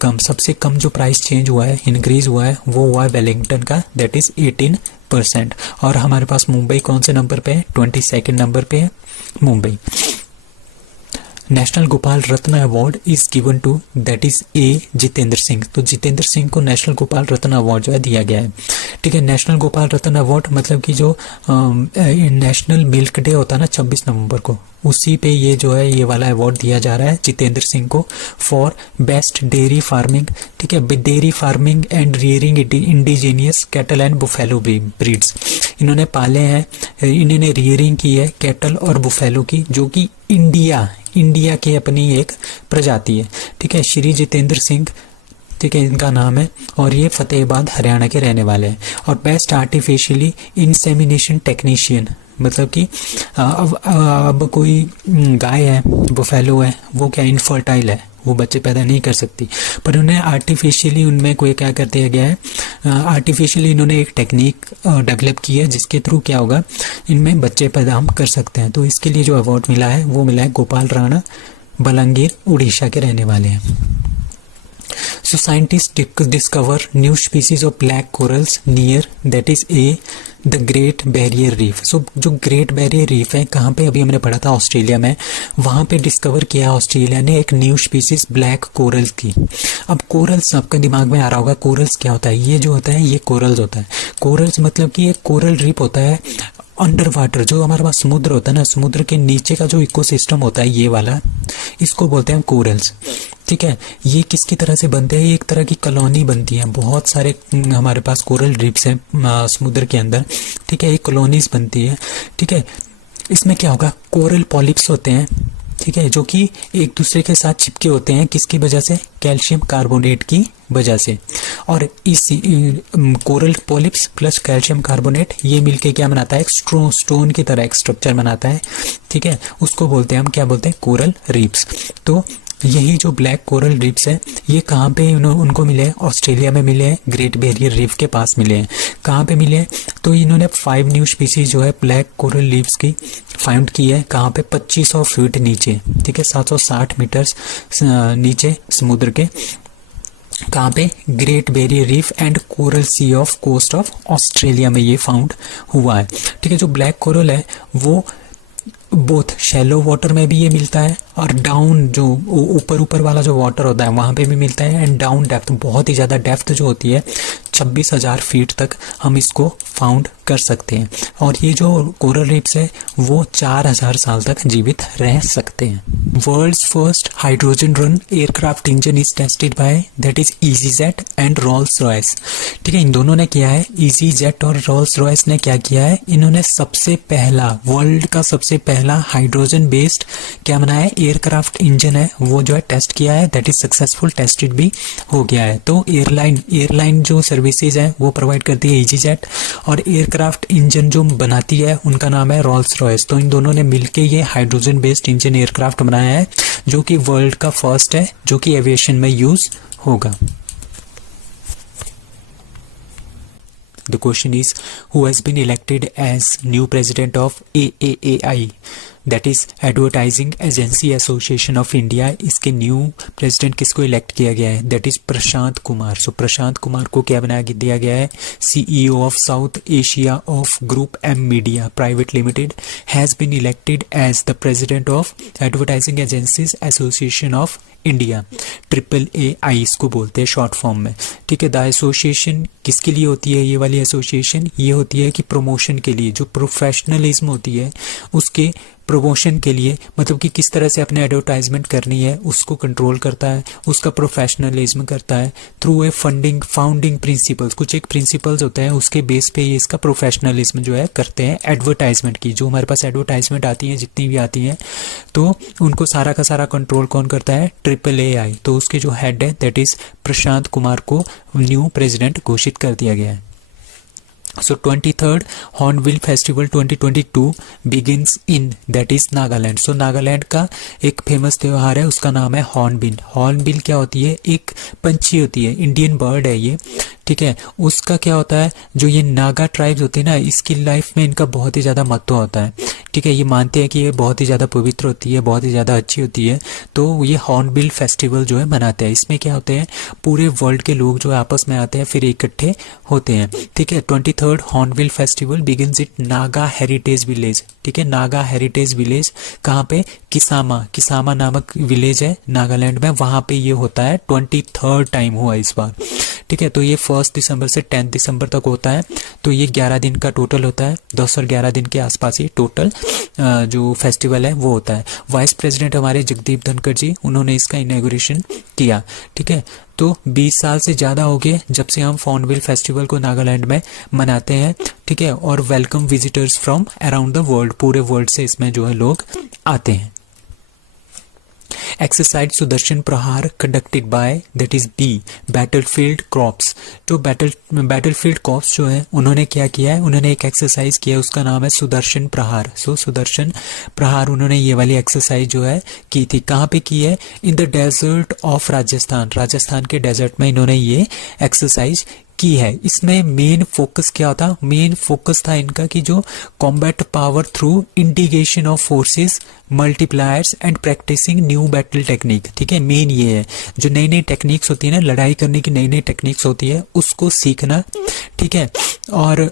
कम जो प्राइस चेंज हुआ है, इंक्रीज हुआ है, वो हुआ है वेलिंगटन का, दैट इज 18%। और हमारे पास मुंबई कौन से नंबर पे है, 22nd नंबर पे है Mumbai. National Gopal Ratna award is given to that is A Jitendra Singh. तो जितेंद्र सिंह को नेशनल गोपाल रत्न अवार्ड जो है दिया गया है। ठीक है, नेशनल गोपाल रत्न अवार्ड मतलब कि जो नेशनल मिल्क डे होता है ना 26 नवंबर को, उसी पे ये जो है ये वाला अवार्ड दिया जा रहा है जितेंद्र सिंह को फॉर बेस्ट डेयरी फार्मिंग। ठीक है, dairy farming and rearing indigenous cattle and buffalo breeds. इन्होंने पाले हैं, इन्होंने रियरिंग की है कैटल और बुफेलो की, जो कि इंडिया की अपनी एक प्रजाति है। ठीक है, श्री जितेंद्र सिंह, ठीक है, इनका नाम है, और ये फतेहाबाद हरियाणा के रहने वाले हैं। और बेस्ट आर्टिफिशियली इंसेमिनेशन टेक्नीशियन, मतलब कि अब कोई गाय है, बुफेलो है, वो क्या इनफर्टाइल है, वो बच्चे पैदा नहीं कर सकती, पर उन्हें आर्टिफिशियली उनमें कोई क्या कर दिया गया है, आर्टिफिशियली इन्होंने एक टेक्निक डेवलप की है जिसके थ्रू क्या होगा, इनमें बच्चे पैदा हम कर सकते हैं। तो इसके लिए जो अवार्ड मिला है वो मिला है गोपाल राणा, बलांगीर, उड़ीसा के रहने वाले हैं। So scientists discover new species of black corals near that is a the Great Barrier Reef। So जो Great Barrier Reef है कहाँ पे, अभी हमने पढ़ा था ऑस्ट्रेलिया में, वहाँ पे डिस्कवर किया ऑस्ट्रेलिया ने एक न्यू स्पीसीज ब्लैक कोरल्स की। अब कोरल्स आपके दिमाग में आ रहा होगा, कोरल्स क्या होता है? ये जो होता है ये कोरल्स होता है। कोरल्स मतलब कि एक कोरल रीफ होता है अंडर वाटर, जो हमारे पास समुद्र होता है ना, समुद्र के नीचे का जो इकोसिस्टम होता है ये वाला, इसको बोलते हैं कोरल्स। ठीक है, ये किसकी तरह से बनते हैं? एक तरह की कॉलोनी बनती है, बहुत सारे हमारे पास कोरल रीफ्स हैं समुद्र के अंदर। ठीक है, एक कॉलोनीज बनती है। ठीक है, इसमें क्या होगा, कोरल पॉलिप्स होते हैं, ठीक है, जो कि एक दूसरे के साथ चिपके होते हैं, किसकी वजह से? कैल्शियम कार्बोनेट की वजह से। और इस coral polyps plus calcium carbonate ये मिलके क्या बनाता है? एक स्टोन की तरह एक स्ट्रक्चर बनाता है। ठीक है, उसको बोलते हैं हम, क्या बोलते हैं? Coral reefs. तो यही जो ब्लैक कोरल रीफ्स है ये कहाँ पे उनको मिले हैं? ऑस्ट्रेलिया में मिले हैं, ग्रेट बैरियर रीफ के पास मिले हैं। कहाँ पे मिले हैं? तो इन्होंने 5 न्यू स्पीसीज जो है ब्लैक कोरल रीफ्स की फाइंड की है। कहाँ पे? 2500 फीट नीचे। ठीक है, 760 मीटर नीचे समुद्र के। कहाँ पे? Great Barrier Reef and Coral Sea off coast of Australia में ये फाउंड हुआ है। ठीक है, जो ब्लैक कोरल है वो बोथ शैलो वाटर में भी ये मिलता है और डाउन जो ऊपर वाला जो वाटर होता है वहाँ पे भी मिलता है, एंड डाउन डेप्थ, बहुत ही ज़्यादा डेप्थ जो होती है 26,000 फीट तक हम इसको फाउंड कर सकते हैं। और ये जो कोरल रीफ्स है वो 4000 साल तक जीवित रह सकते हैं। World's first hydrogen run aircraft engine is tested by that is EasyJet and Rolls Royce. ठीक है, इन दोनों ने किया है, ईजीजेट और रोल्स रॉयस ने क्या किया है, इन्होंने सबसे पहला, वर्ल्ड का सबसे पहला हाइड्रोजन बेस्ड क्या बनाया है, एयरक्राफ्ट इंजन है, वो जो है टेस्ट किया है, दैट इज सक्सेसफुल, टेस्टेड भी हो गया है। तो एयरलाइन जो सर्विसेज है वो प्रोवाइड करती है ईजीजेट, और एयरक्राफ्ट इंजन जो बनाती है उनका नाम है रोल्स रॉयस। तो इन दोनों ने मिलके ये हाइड्रोजन बेस्ड इंजन एयरक्राफ्ट बनाया है, जो कि वर्ल्ड का फर्स्ट है, जो कि एविएशन में यूज होगा। The question is, who has been elected as new president of AAAI, that is Advertising Agency Association of India। इसके न्यू प्रेसिडेंट किसको इलेक्ट किया गया है? That is Prashant Kumar. So Prashant Kumar को क्या बना दिया गया है? CEO of South Asia of group M media private limited has been elected as the president of advertising agencies association of India, AAAI इसको बोलते हैं शॉर्ट फॉर्म में। ठीक है, द एसोसिएशन किसके लिए होती है? ये वाली एसोसिएशन ये होती है कि प्रमोशन के लिए, जो प्रोफेशनलिज्म होती है उसके प्रमोशन के लिए, मतलब कि किस तरह से अपने एडवर्टाइजमेंट करनी है उसको कंट्रोल करता है, उसका प्रोफेशनलिज्म करता है थ्रू ए फाउंडिंग प्रिंसिपल्स। कुछ एक प्रिंसिपल्स होते हैं, उसके बेस पे ये इसका प्रोफेशनलिज्म जो है करते हैं एडवर्टाइजमेंट की। जो हमारे पास एडवर्टाइजमेंट आती हैं, जितनी भी आती हैं, तो उनको सारा का सारा कंट्रोल कौन करता है? AAAI। तो उसके जो हेड है दैट इज प्रशांत कुमार को न्यू प्रेसिडेंट घोषित कर दिया गया है। So 23rd Hornbill Festival 2022 begins in that is Nagaland. सो नागालैंड का एक फेमस त्यौहार है, उसका नाम है हॉर्नबिल। हॉर्नबिल क्या होती है? एक पंछी होती है, इंडियन बर्ड है ये। ठीक है। उसका क्या होता है, जो ये नागा ट्राइब्स होती है ना, इसकी लाइफ में इनका बहुत ही ज़्यादा महत्व होता है। ठीक है, ये मानते हैं कि ये बहुत ही ज़्यादा पवित्र होती है, बहुत ही ज़्यादा अच्छी होती है, तो ये हॉर्नबिल फेस्टिवल जो है मनाते हैं। इसमें क्या होते हैं, पूरे वर्ल्ड के लोग जो है आपस में आते हैं, फिर इकट्ठे होते हैं। ठीक है, 23rd hornbill festival begins it Naga heritage village. ठीक है, नागा हेरिटेज विलेज कहाँ पे, किसामा, किसामा नामक विलेज है नागालैंड में, वहाँ पे ये होता है। 23rd टाइम हुआ इस बार। ठीक है, तो ये 1 दिसंबर से 10 दिसंबर तक होता है। तो ये 11 दिन का टोटल होता है, 10 और 11 दिन के आसपास ये टोटल जो फेस्टिवल है वो होता है। वाइस प्रेसिडेंट हमारे जगदीप धनखड़ जी, उन्होंने इसका इनॉग्रेशन किया। ठीक है, तो 20 साल से ज़्यादा हो गए जब से हम हॉर्नबिल फेस्टिवल को नागालैंड में मनाते हैं। ठीक है, और welcome visitors from around the world, पूरे वर्ल्ड से इसमें जो है लोग आते हैं। Exercise Sudarshan Prahar conducted by that is B battlefield corps. तो बैटलफील्ड कॉर्प्स जो है उन्होंने क्या किया है, उन्होंने एक एक्सरसाइज किया है, उसका नाम है सुदर्शन प्रहार। सुदर्शन प्रहार उन्होंने ये वाली एक्सरसाइज जो है की थी। कहाँ पे की है, in the desert of Rajasthan, Rajasthan के डेजर्ट में इन्होंने ये एक्सरसाइज की है। इसमें मेन फोकस क्या था, मेन फोकस था इनका कि जो combat power through integration of forces, multipliers and practising new battle technique. ठीक है, मेन ये है, जो नई नई टेक्निक्स होती है ना, लड़ाई करने की नई नई टेक्निक्स होती है, उसको सीखना। ठीक है, और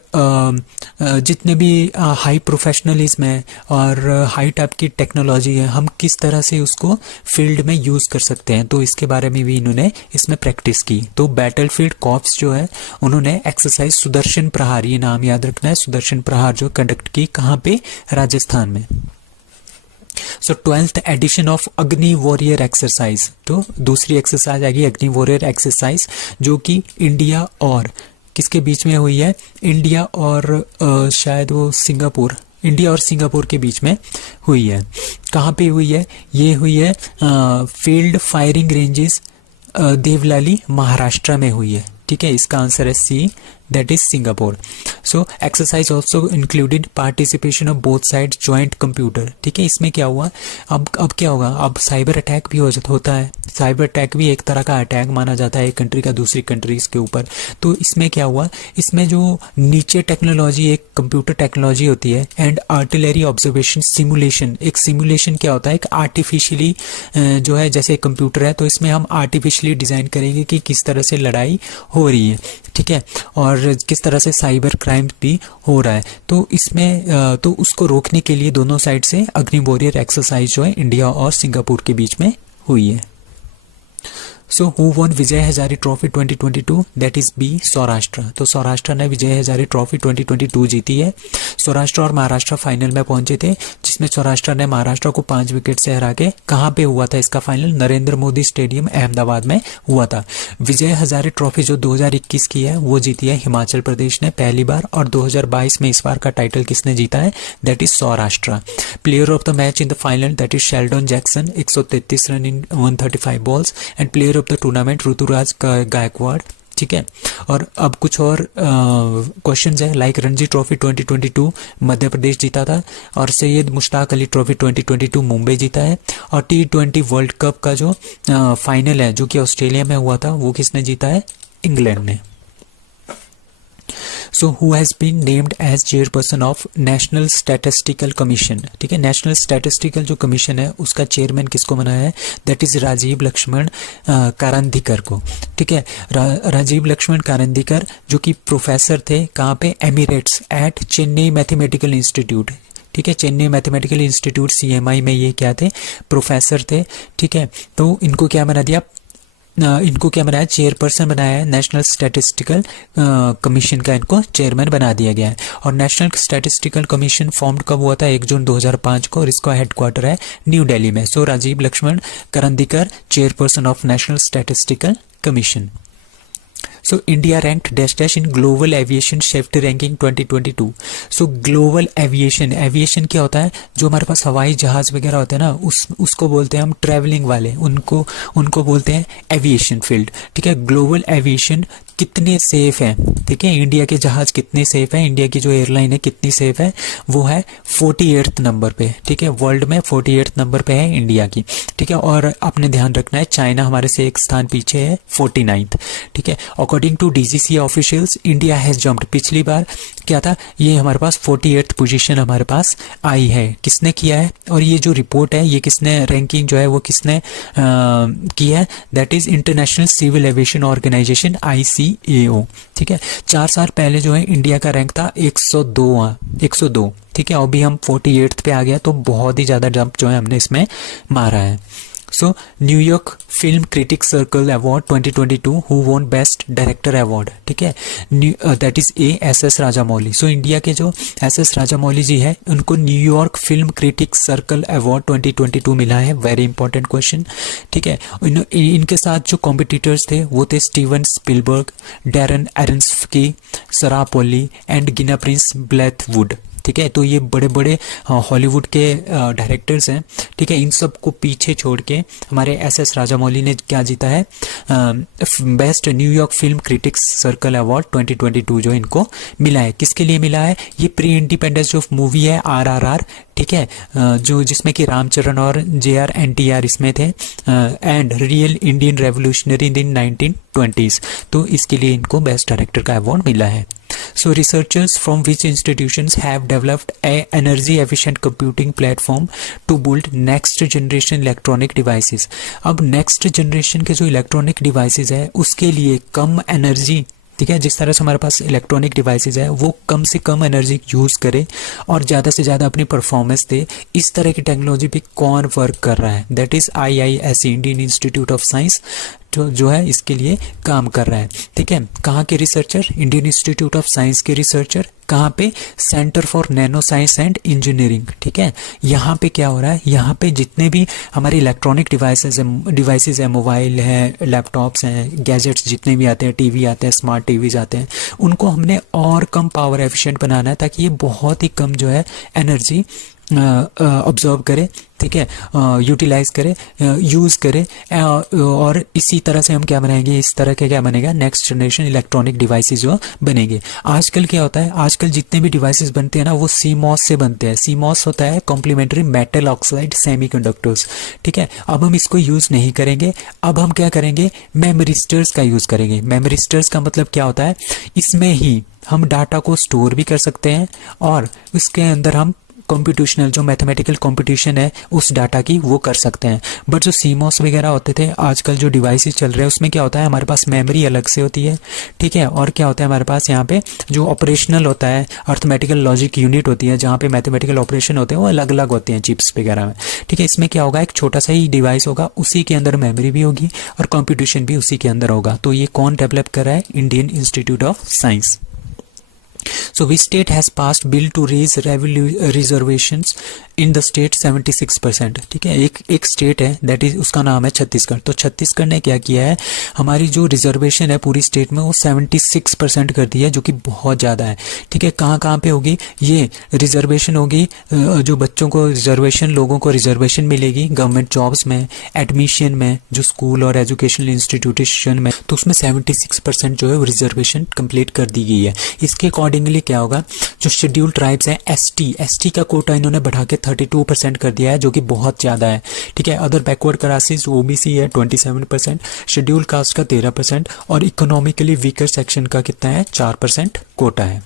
जितने भी हाई प्रोफेशनलिज्म है और हाई टाइप की टेक्नोलॉजी है, हम किस तरह से उसको फील्ड में यूज़ कर सकते हैं, तो इसके बारे में भी इन्होंने इसमें प्रैक्टिस की। तो बैटलफील्ड कॉर्प्स जो है उन्होंने एक्सरसाइज सुदर्शन प्रहार, ये नाम याद रखना है, सुदर्शन प्रहार जो कंडक्ट की, कहाँ पे, राजस्थान में। सो 12th एडिशन ऑफ अग्नि वॉरियर एक्सरसाइज, तो दूसरी एक्सरसाइज आएगी अग्नि वॉरियर एक्सरसाइज, जो कि इंडिया और किसके बीच में हुई है, इंडिया और शायद वो सिंगापुर, इंडिया और सिंगापुर के बीच में हुई है। कहाँ पे हुई है, ये हुई है field firing ranges Devlali Maharashtra में हुई है। ठीक है, इसका आंसर है C, that is Singapore. So exercise also included participation of both side joint computer. ठीक है, इसमें क्या हुआ, अब क्या होगा, अब साइबर अटैक भी होता है। साइबर अटैक भी एक तरह का अटैक माना जाता है एक कंट्री का दूसरी कंट्रीज के ऊपर। तो इसमें क्या हुआ, इसमें जो नीचे टेक्नोलॉजी, एक कंप्यूटर टेक्नोलॉजी होती है, एंड आर्टिलरी ऑब्जर्वेशन सिमुलेशन। एक सिमुलेशन क्या होता है, एक आर्टिफिशियली जो है, जैसे कंप्यूटर है तो इसमें हम आर्टिफिशियली डिज़ाइन करेंगे कि किस तरह से लड़ाई हो रही है। ठीक है, और किस तरह से साइबर क्राइम भी हो रहा है। तो इसमें तो उसको रोकने के लिए दोनों साइड से अग्नि वॉरियर एक्सरसाइज जो है इंडिया और सिंगापुर के बीच में हुई है। So who won Vijay Hazare trophy 2022, that is B, Saurashtra. तो सौराष्ट्र ने विजय हजारे ट्रॉफी 2022 जीती है। सौराष्ट्र और महाराष्ट्र फाइनल में पहुंचे थे, जिसमें सौराष्ट्र ने महाराष्ट्र को 5 विकेट से हरा के, कहाँ पे हुआ था इसका फाइनल, नरेंद्र मोदी स्टेडियम अहमदाबाद में हुआ था। विजय हजारे ट्रॉफी जो 2021 की है वो जीती है हिमाचल प्रदेश ने पहली बार, और 2022 में इस बार का टाइटल किसने जीता है, that is Saurashtra. Player of the match in the final, that is Sheldon Jackson, 133 run in 135 balls, and player of the tournament Ruturaj Gaikwad. ठीक है, और अब कुछ और क्वेश्चंस है, लाइक रणजी ट्रॉफी 2022 मध्य प्रदेश जीता था, और सैयद मुश्ताक अली ट्रॉफी 2022 मुंबई जीता है, और T20 वर्ल्ड कप का जो फाइनल है जो कि ऑस्ट्रेलिया में हुआ था, वो किसने जीता है, इंग्लैंड ने। So who has been named as chairperson of national statistical commission. ठीक है, नेशनल स्टैटिस्टिकल जो कमीशन है उसका चेयरमैन किसको बनाया है, दैट इज राजीव लक्ष्मण कारंदीकर को। ठीक है, राजीव लक्ष्मण कारंदीकर जो कि प्रोफेसर थे, कहाँ पे, emeritus at Chennai mathematical institute. ठीक है, चेन्नई मैथमेटिकल इंस्टीट्यूट CMI में ये क्या थे, प्रोफेसर थे। ठीक है, तो इनको क्या बना दिया, इनको क्या बनाया, चेयरपर्सन बनाया है, नेशनल स्टैटिस्टिकल कमीशन का इनको चेयरमैन बना दिया गया है। और नेशनल स्टैटिस्टिकल कमीशन फॉर्म कब हुआ था, 1 जून 2005 को, और इसका हेडक्वार्टर है न्यू दिल्ली में। So Rajiv Laxman Karandikar, chairperson of national statistical commission. So India ranked dash dash in global aviation safety ranking 2022। So global aviation क्या होता है, जो हमारे पास हवाई जहाज वगैरह होते हैं ना, उसको बोलते हैं हम ट्रैवलिंग वाले, उनको बोलते हैं एविएशन फील्ड। ठीक है, ग्लोबल एविएशन कितने सेफ है, ठीक है, इंडिया के जहाज कितने सेफ है, इंडिया की जो एयरलाइन है कितनी सेफ है, वो है 48th नंबर पे, ठीक है, वर्ल्ड में 48th नंबर पे है इंडिया की, ठीक है। और आपने ध्यान रखना है चाइना हमारे से एक स्थान पीछे है 49th, ठीक है। According to DGC officials India has jumped, पिछली बार क्या था, ये हमारे पास 48th पोजीशन हमारे पास आई है, किसने किया है, और ये जो रिपोर्ट है ये किसने, रैंकिंग जो है वो किसने किया है, that is International Civil Aviation Organization ICAO, ठीक है। 4 साल पहले जो है इंडिया का रैंक था 102, ठीक है, अभी हम 48th पे आ गया, तो बहुत ही ज़्यादा जंप जो है हमने इसमें मारा है। सो New York film critics circle award 2022 who won best director award, ठीक है, that is SS Rajamouli. So India के जो SS राजामौली जी है उनको New York film critics circle award 2022 मिला है, वेरी इंपॉर्टेंट क्वेश्चन, ठीक है। इनके साथ जो कॉम्पिटिटर्स थे वो थे स्टीवन स्पिलबर्ग, डैरन एरन्स्की, सरा पोली एंड गिना प्रिंस ब्लैथवुड, ठीक है। तो ये बड़े बड़े हॉलीवुड के डायरेक्टर्स हैं, ठीक है। इन सब को पीछे छोड़ के हमारे SS राजामौली ने क्या जीता है, best New York film critics circle award 2022 जो इनको मिला है। किसके लिए मिला है, ये प्री इंडिपेंडेंस जो मूवी है RRR, ठीक है, जो जिसमें कि रामचरण और JR NTR इसमें थे, and real Indian revolutionary in 1920s, तो इसके लिए इनको बेस्ट डायरेक्टर का अवार्ड मिला है। So researchers from which institutions have developed a energy efficient computing platform to build next generation electronic devices। अब next generation के जो इलेक्ट्रॉनिक डिवाइसेस है उसके लिए कम एनर्जी, ठीक है, जिस तरह से हमारे पास इलेक्ट्रॉनिक डिवाइसेस है वो कम से कम एनर्जी यूज़ करे और ज़्यादा से ज़्यादा अपनी परफॉर्मेंस दे, इस तरह की टेक्नोलॉजी पे कौन वर्क कर रहा है, that is IISc Indian institute of science जो है इसके लिए काम कर रहा है, ठीक है। कहाँ के researcher, Indian institute of science के रिसर्चर, कहाँ पे, centre for nano science and engineering, ठीक है। यहाँ पे क्या हो रहा है, यहाँ पे जितने भी हमारे इलेक्ट्रॉनिक डिवाइसेस है, मोबाइल है, लैपटॉप्स हैं, गैजेट्स जितने भी आते हैं, टीवी आते हैं, स्मार्ट टीवीज आते हैं, उनको हमने और कम पावर एफिशिएंट बनाना है ताकि ये बहुत ही कम जो है एनर्जी ऑब्जर्व करे, ठीक है, यूटिलाइज करे, यूज़ करे, और इसी तरह से हम क्या बनाएंगे, इस तरह के क्या बनेगा, नेक्स्ट जनरेशन इलेक्ट्रॉनिक डिवाइसेस जो बनेंगे। आजकल क्या होता है, आजकल जितने भी डिवाइसेस बनते हैं ना वो CMOS से बनते हैं। CMOS होता है कॉम्प्लीमेंट्री मेटल ऑक्साइड सेमीकंडक्टर्स, ठीक है। अब हम इसको यूज़ नहीं करेंगे, अब हम क्या करेंगे, मेमोरिस्टर्स का यूज़ करेंगे। मेमोरिस्टर्स का मतलब क्या होता है, इसमें ही हम डाटा को स्टोर भी कर सकते हैं और इसके अंदर हम कंप्यूटेशनल जो मैथमेटिकल कंप्यूटेशन है उस डाटा की वो कर सकते हैं। बट जो CMOS वगैरह होते थे, आजकल जो डिवाइसेस चल रहे हैं उसमें क्या होता है, हमारे पास मेमोरी अलग से होती है, ठीक है, और क्या होता है हमारे पास यहाँ पे जो ऑपरेशनल होता है, अर्थमेटिकल लॉजिक यूनिट होती है जहाँ पे मैथमेटिकल ऑपरेशन होते हैं वो अलग अलग होते हैं चिप्स वगैरह में, ठीक है। इसमें क्या होगा, एक छोटा सा ही डिवाइस होगा, उसी के अंदर मेमोरी भी होगी और कंप्यूटेशन भी उसी के अंदर होगा। तो ये कौन डेवलप कर रहा है, Indian institute of science. So which state has passed bill to raise reservations in the state 76%, ठीक है। एक स्टेट है दैट इज, उसका नाम है छत्तीसगढ़। तो छत्तीसगढ़ ने क्या किया है, हमारी जो रिजर्वेशन है पूरी स्टेट में वो 76% कर दी है, जो कि बहुत ज़्यादा है, ठीक है। कहाँ कहाँ पे होगी ये रिजर्वेशन, होगी जो बच्चों को रिजर्वेशन, लोगों को रिजर्वेशन मिलेगी गवर्नमेंट जॉब्स में, एडमिशन में, जो स्कूल और एजुकेशनल इंस्टीट्यूशन में, तो उसमें 76% जो है वो रिजर्वेशन कंप्लीट कर दी गई है। इसके अकॉर्डिंगली क्या होगा, जो शेड्यूल्ड ट्राइब्स हैं ST का कोटा इन्होंने बढ़ा के 32% कर दिया है, जो कि बहुत ज़्यादा है, ठीक है। अदर बैकवर्ड क्लासेस OBC है 27%, शेड्यूल्ड कास्ट का 13% और इकोनॉमिकली वीकर सेक्शन का कितना है, 4% कोटा है।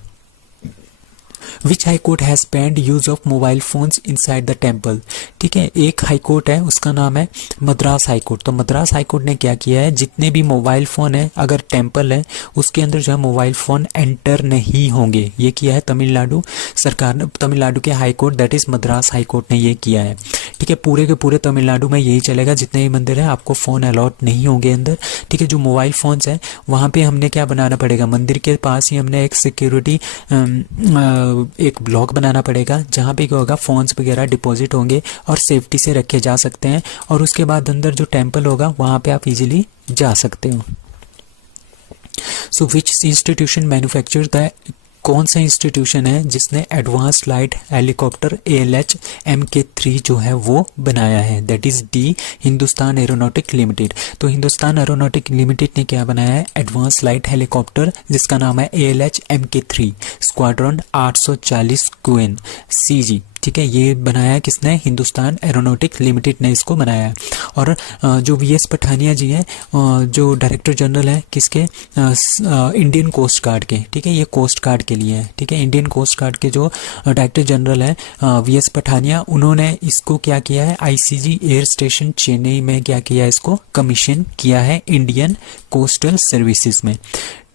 Which high court has banned use of mobile phones inside the temple, ठीक है। एक हाई कोर्ट है उसका नाम है मद्रास हाई कोर्ट। तो मद्रास हाई कोर्ट ने क्या किया है, जितने भी मोबाइल फ़ोन है, अगर टेम्पल है उसके अंदर जो है मोबाइल फ़ोन एंटर नहीं होंगे, ये किया है तमिलनाडु सरकार ने, तमिलनाडु के high court that is Madras high court ने ये किया है, ठीक है। पूरे के पूरे तमिलनाडु में यही चलेगा, जितने भी मंदिर हैं आपको फ़ोन अलॉट नहीं होंगे अंदर, ठीक है। जो मोबाइल फ़ोन्स हैं वहाँ पे हमने क्या बनाना पड़ेगा, मंदिर के पास ही हमने एक सिक्योरिटी एक ब्लॉक बनाना पड़ेगा जहाँ पे क्या होगा, फ़ोन्स वगैरह डिपॉजिट होंगे और सेफ्टी से रखे जा सकते हैं, और उसके बाद अंदर जो टेम्पल होगा वहाँ पे आप इजीली जा सकते हो। सो विच इंस्टीट्यूशन मैन्युफैक्चर द कौन सा इंस्टीट्यूशन है जिसने advance light helicopter ALH Mk3 जो है वो बनाया है? That is D, Hindustan aeronautic limited. तो हिंदुस्तान एरोनॉटिक लिमिटेड ने क्या बनाया है? एडवांस लाइट हेलीकॉप्टर जिसका नाम है ALH Mk3 squadron 840 queen CG। ठीक है, ये बनाया किसने? हिंदुस्तान एरोनॉटिक लिमिटेड ने इसको बनाया है। और जो VS पठानिया जी हैं, जो डायरेक्टर जनरल है किसके? इंडियन कोस्ट गार्ड के। ठीक है, ये कोस्ट गार्ड के लिए है। ठीक है, इंडियन कोस्ट गार्ड के जो डायरेक्टर जनरल है VS पठानिया, उन्होंने इसको क्या किया है? ICG एयर स्टेशन चेन्नई में क्या किया है? इसको कमीशन किया है इंडियन कोस्टल सर्विसेज में।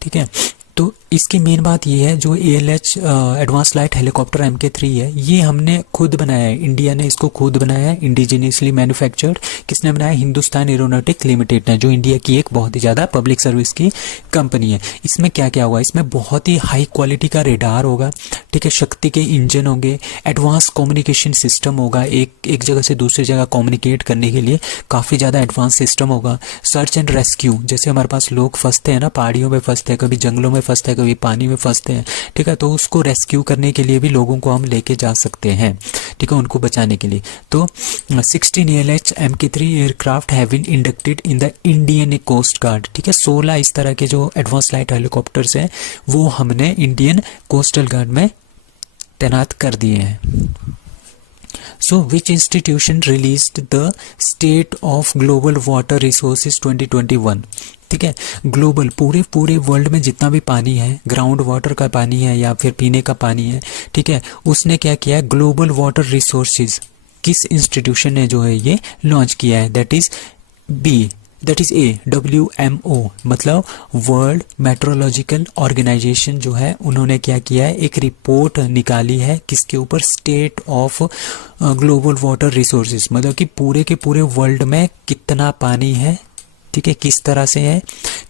ठीक है, तो इसकी मेन बात ये है, जो ALH advance light helicopter Mk3 है, ये हमने खुद बनाया है, इंडिया ने इसको खुद बनाया है, इंडिजिनियसली मैन्युफैक्चर्ड। किसने बनाया? हिंदुस्तान एरोनॉटिक लिमिटेड ने, जो इंडिया की एक बहुत ही ज़्यादा पब्लिक सर्विस की कंपनी है। इसमें क्या क्या होगा? इसमें बहुत ही हाई क्वालिटी का रेडार होगा। ठीक है, शक्ति के इंजन होंगे, एडवांस कम्युनिकेशन सिस्टम होगा, एक जगह से दूसरी जगह कम्युनिकेट करने के लिए काफ़ी ज़्यादा एडवांस सिस्टम होगा। सर्च एंड रेस्क्यू, जैसे हमारे पास लोग फंसते हैं ना, पहाड़ियों में फंसते हैं, कभी जंगलों में फंसते हैं, कभी पानी में फंसते हैं। ठीक है, तो उसको रेस्क्यू करने के लिए भी लोगों को हम लेके जा सकते हैं। ठीक है, उनको बचाने के लिए। तो 16 ALH Mk3 aircraft have been inducted in the Indian Coast Guard. ठीक है, 16 इस तरह के जो एडवांस लाइट हेलीकॉप्टर्स हैं वो हमने इंडियन कोस्टल गार्ड में तैनात कर दिए हैं। So which institution released the State of Global Water Resources 2021? ठीक है, ग्लोबल पूरे वर्ल्ड में जितना भी पानी है, ग्राउंड वाटर का पानी है या फिर पीने का पानी है, ठीक है, उसने क्या किया है? ग्लोबल वाटर रिसोर्सेज किस इंस्टीट्यूशन ने जो है ये लॉन्च किया है? दैट इज ए WMO, मतलब वर्ल्ड मेट्रोलॉजिकल ऑर्गेनाइजेशन जो है, उन्होंने क्या किया है? एक रिपोर्ट निकाली है किसके ऊपर? State of global water resources, मतलब कि पूरे के पूरे वर्ल्ड में कितना पानी है, ठीक है, किस तरह से है,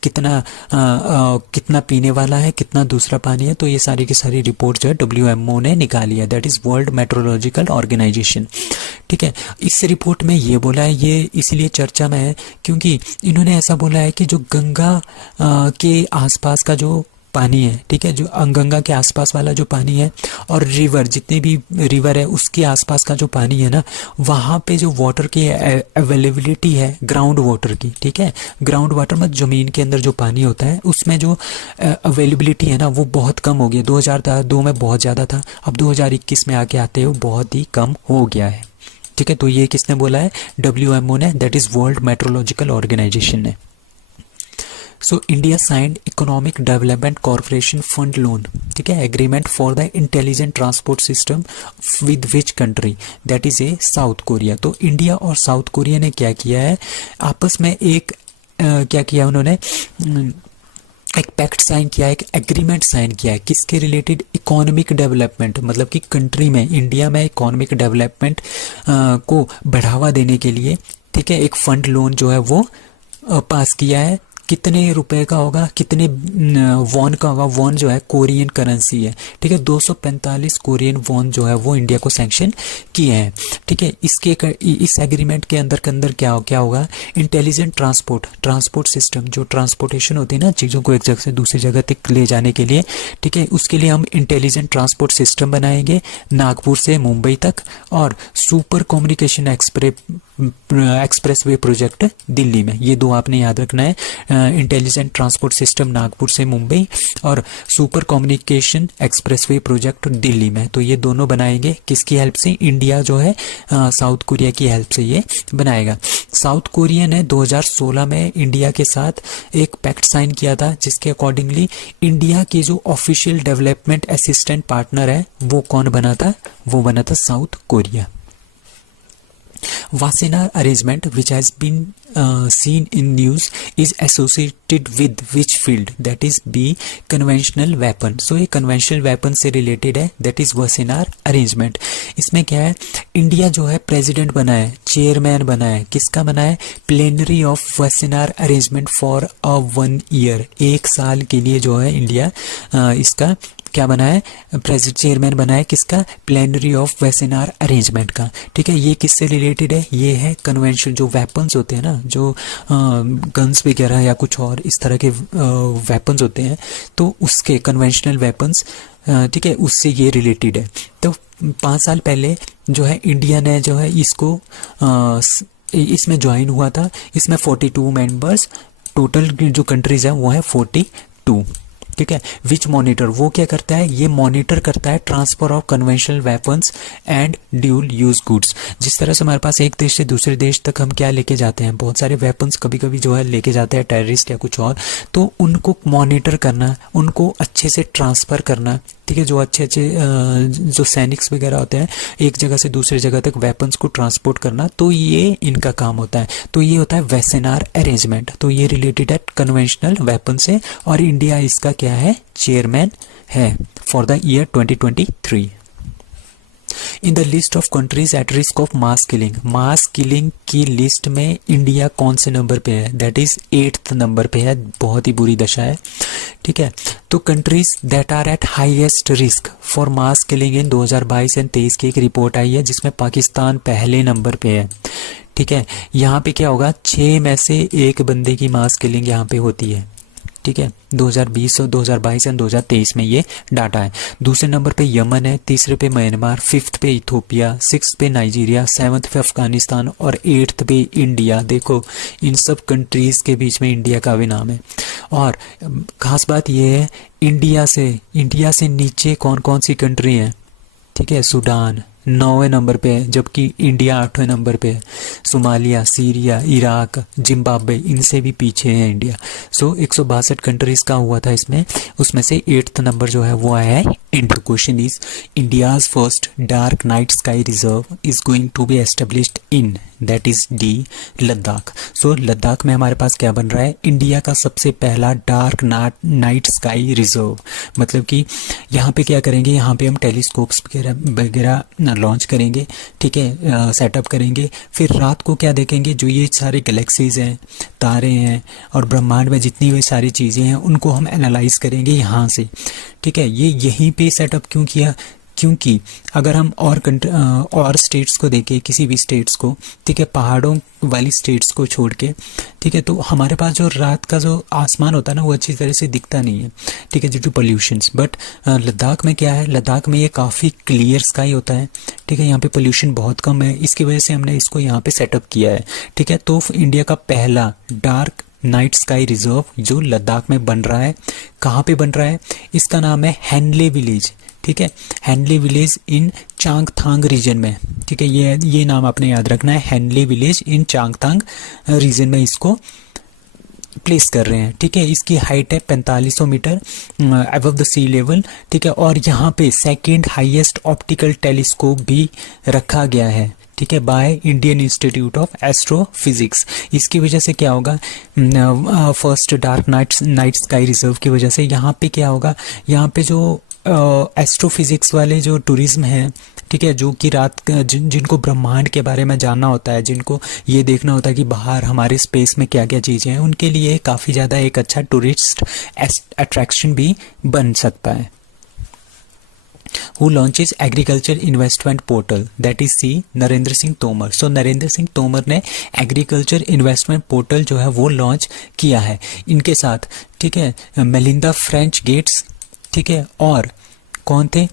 कितना पीने वाला है, कितना दूसरा पानी है। तो ये सारी की सारी रिपोर्ट जो है WMO ने निकाली है, that is World meteorological Organization. ठीक है, इस रिपोर्ट में ये बोला है, ये इसलिए चर्चा में है क्योंकि इन्होंने ऐसा बोला है कि जो गंगा के आसपास का जो पानी है, ठीक है, जो गंगा के आसपास वाला जो पानी है और रिवर, जितने भी रिवर है उसके आसपास का जो पानी है ना, वहाँ पे जो वाटर की अवेलेबिलिटी है ग्राउंड वाटर की, ठीक है, ग्राउंड वाटर मतलब ज़मीन के अंदर जो पानी होता है उसमें जो अवेलेबिलिटी है ना वो बहुत कम हो गई। 2002 में बहुत ज़्यादा था, अब 2021 में आके आते हुए बहुत ही कम हो गया है। ठीक है, तो ये किसने बोला है? WMO ने, that is world meteorological organisation ने। So India signed economic development corporation fund loan, ठीक है, agreement for the intelligent transport system with which country? That is A South Korea. तो इंडिया और साउथ कोरिया ने क्या किया है? आपस में एक क्या किया उन्होंने? एक पैक्ट साइन किया, एक एग्रीमेंट साइन किया है, किसके रिलेटेड? इकोनॉमिक डेवलपमेंट, मतलब कि कंट्री में, इंडिया में इकोनॉमिक डेवलपमेंट को बढ़ावा देने के लिए, ठीक है, एक फंड लोन जो है वो पास किया है। कितने रुपए का होगा? कितने वॉन का होगा? वॉन जो है कोरियन करेंसी है, ठीक है, 245 कोरियन वॉन जो है वो इंडिया को सैंक्शन किए हैं। ठीक है, इस एग्रीमेंट के अंदर क्या होगा? इंटेलिजेंट ट्रांसपोर्ट सिस्टम, जो ट्रांसपोर्टेशन होती है ना चीज़ों को एक जगह से दूसरी जगह तक ले जाने के लिए, ठीक है, उसके लिए हम इंटेलिजेंट ट्रांसपोर्ट सिस्टम बनाएंगे नागपुर से मुंबई तक, और super communication expressway project Delhi में। ये दो आपने याद रखना है, इंटेलिजेंट ट्रांसपोर्ट सिस्टम नागपुर से मुंबई और super communication expressway project Delhi में। तो ये दोनों बनाएंगे किसकी हेल्प से? इंडिया जो है साउथ कोरिया की हेल्प से ये बनाएगा। साउथ कोरिया ने 2016 में इंडिया के साथ एक पैक्ट साइन किया था जिसके अकॉर्डिंगली इंडिया की जो ऑफिशियल डेवलपमेंट असिस्टेंट पार्टनर है वो कौन बना था? वो बना था south Korea. Wassenaar arrangement, which has been seen in news, is associated with which field? That is B, conventional weapon. So ये conventional weapon से related है, that is Wassenaar arrangement. इसमें क्या है? इंडिया जो है प्रेसिडेंट बना है, चेयरमैन बना है, किसका बना है? Plenary of Wassenaar arrangement for a 1 year, 1 साल के लिए जो है इंडिया इसका क्या बना है, प्रेसिडेंट चेयरमैन बना है किसका, प्लेनरी ऑफ वेसेनार अरेंजमेंट का। ठीक है, ये किससे रिलेटेड है, ये है कन्वेंशन, जो वेपन्स होते हैं ना, जो गन्स वगैरह या कुछ और इस तरह के वेपन्स होते हैं, तो उसके कन्वेंशनल वेपन्स, ठीक है, उससे ये रिलेटेड है। तो 5 साल पहले जो है इंडिया ने जो है इसको इसमें ज्वाइन हुआ था। इसमें 42 मेंबर्स, टोटल जो कंट्रीज है वो है 42। ठीक है, विच मॉनिटर, वो क्या करता है, ये मॉनिटर करता है transfer of conventional weapons and dual use goods. जिस तरह से हमारे पास एक देश से दूसरे देश तक हम क्या लेके जाते हैं, बहुत सारे वेपन्स कभी कभी जो है लेके जाते हैं टेररिस्ट या कुछ और, तो उनको मॉनिटर करना, उनको अच्छे से ट्रांसफ़र करना। ठीक है, जो अच्छे जो सैनिक्स वगैरह होते हैं, एक जगह से दूसरी जगह तक वेपन्स को ट्रांसपोर्ट करना, तो ये इनका काम होता है। तो ये होता है वेसेनार अरेंजमेंट, तो ये रिलेटेड है कन्वेंशनल वेपन से, और इंडिया इसका क्या है, चेयरमैन है for the year 2023। In the list of countries at risk of mass killing की लिस्ट में इंडिया कौन से नंबर पे है, दैट इज 8th नंबर पे है, बहुत ही बुरी दशा है। ठीक है, तो countries that are at highest risk for mass killing in 2022 and 2023 की एक रिपोर्ट आई है, जिसमें पाकिस्तान पहले नंबर पे है। ठीक है, यहाँ पे क्या होगा, 6 में से 1 बंदे की मास किलिंग यहाँ पे होती है। ठीक है, 2020 और 2022 एंड 2023 में ये डाटा है। दूसरे नंबर पे यमन है, तीसरे पे म्यांमार, 5th पे इथोपिया, 6th पे नाइजीरिया, 7th पे अफगानिस्तान और 8th पे इंडिया। देखो, इन सब कंट्रीज़ के बीच में इंडिया का भी नाम है। और ख़ास बात ये है, इंडिया से नीचे कौन कौन सी कंट्री है। ठीक है, सूडान 9वें नंबर पे है, जबकि इंडिया 8वें नंबर पे है। सोमालिया, सीरिया, इराक, जिम्बाब्वे, इनसे भी पीछे है इंडिया। सो 162 कंट्रीज का हुआ था इसमें, उसमें से 8th नंबर जो है वो आया है India. Question is, India's first dark night sky reserve is going to be established in, that is D, Ladakh. So Ladakh में हमारे पास क्या बन रहा है, इंडिया का सबसे पहला डार्क नाइट स्काई रिजर्व। मतलब कि यहाँ पे क्या करेंगे, यहाँ पे हम टेलीस्कोप्स वगैरह लॉन्च करेंगे। ठीक है, सेटअप करेंगे, फिर रात को क्या देखेंगे, जो ये सारे गैलेक्सीज हैं, तारे हैं और ब्रह्मांड में जितनी भी सारी चीज़ें हैं, उनको हम एनालाइज करेंगे यहाँ से। ठीक है, ये यहीं पे सेटअप क्यों किया, क्योंकि अगर हम और स्टेट्स को देखें, किसी भी स्टेट्स को, ठीक है, पहाड़ों वाली स्टेट्स को छोड़ के, ठीक है, तो हमारे पास जो रात का जो आसमान होता है ना, वो अच्छी तरह से दिखता नहीं है। ठीक है, due to pollutions. But Ladakh में क्या है, लद्दाख में ये काफ़ी क्लियर स्काई होता है। ठीक है, यहाँ पे पोल्यूशन बहुत कम है, इसकी वजह से हमने इसको यहाँ पे सेटअप किया है। ठीक है, तो इंडिया का पहला डार्क नाइट स्काई रिजर्व जो लद्दाख में बन रहा है, कहाँ पे बन रहा है, इसका नाम है हैनले विलेज। ठीक है, Hanle village in Changthang region में। ठीक है, ये नाम आपने याद रखना है, Hanle village in Changthang region में इसको प्लेस कर रहे हैं। ठीक है, इसकी हाइट है 4500 metre above the sea level. ठीक है, और यहाँ पे सेकेंड हाईएस्ट ऑप्टिकल टेलीस्कोप भी रखा गया है। ठीक है, by Indian institute of astrophysics. इसकी वजह से क्या होगा, first dark night sky reserve की वजह से यहाँ पे क्या होगा, यहाँ पे जो एस्ट्रोफिजिक्स वाले जो टूरिज्म है, ठीक है, जो कि रात जिनको ब्रह्मांड के बारे में जानना होता है, जिनको ये देखना होता है कि बाहर हमारे स्पेस में क्या क्या चीज़ें हैं, उनके लिए काफ़ी ज़्यादा एक अच्छा टूरिस्ट अट्रैक्शन भी बन सकता है। Who launches agriculture investment portal, that is C, Narendra Singh Tomar. सो नरेंद्र सिंह तोमर ने एग्रीकल्चर इन्वेस्टमेंट पोर्टल जो है वो लॉन्च किया है इनके साथ। ठीक है, मेलिंडा फ्रेंच गेट्स, ठीक है, और कौन थे,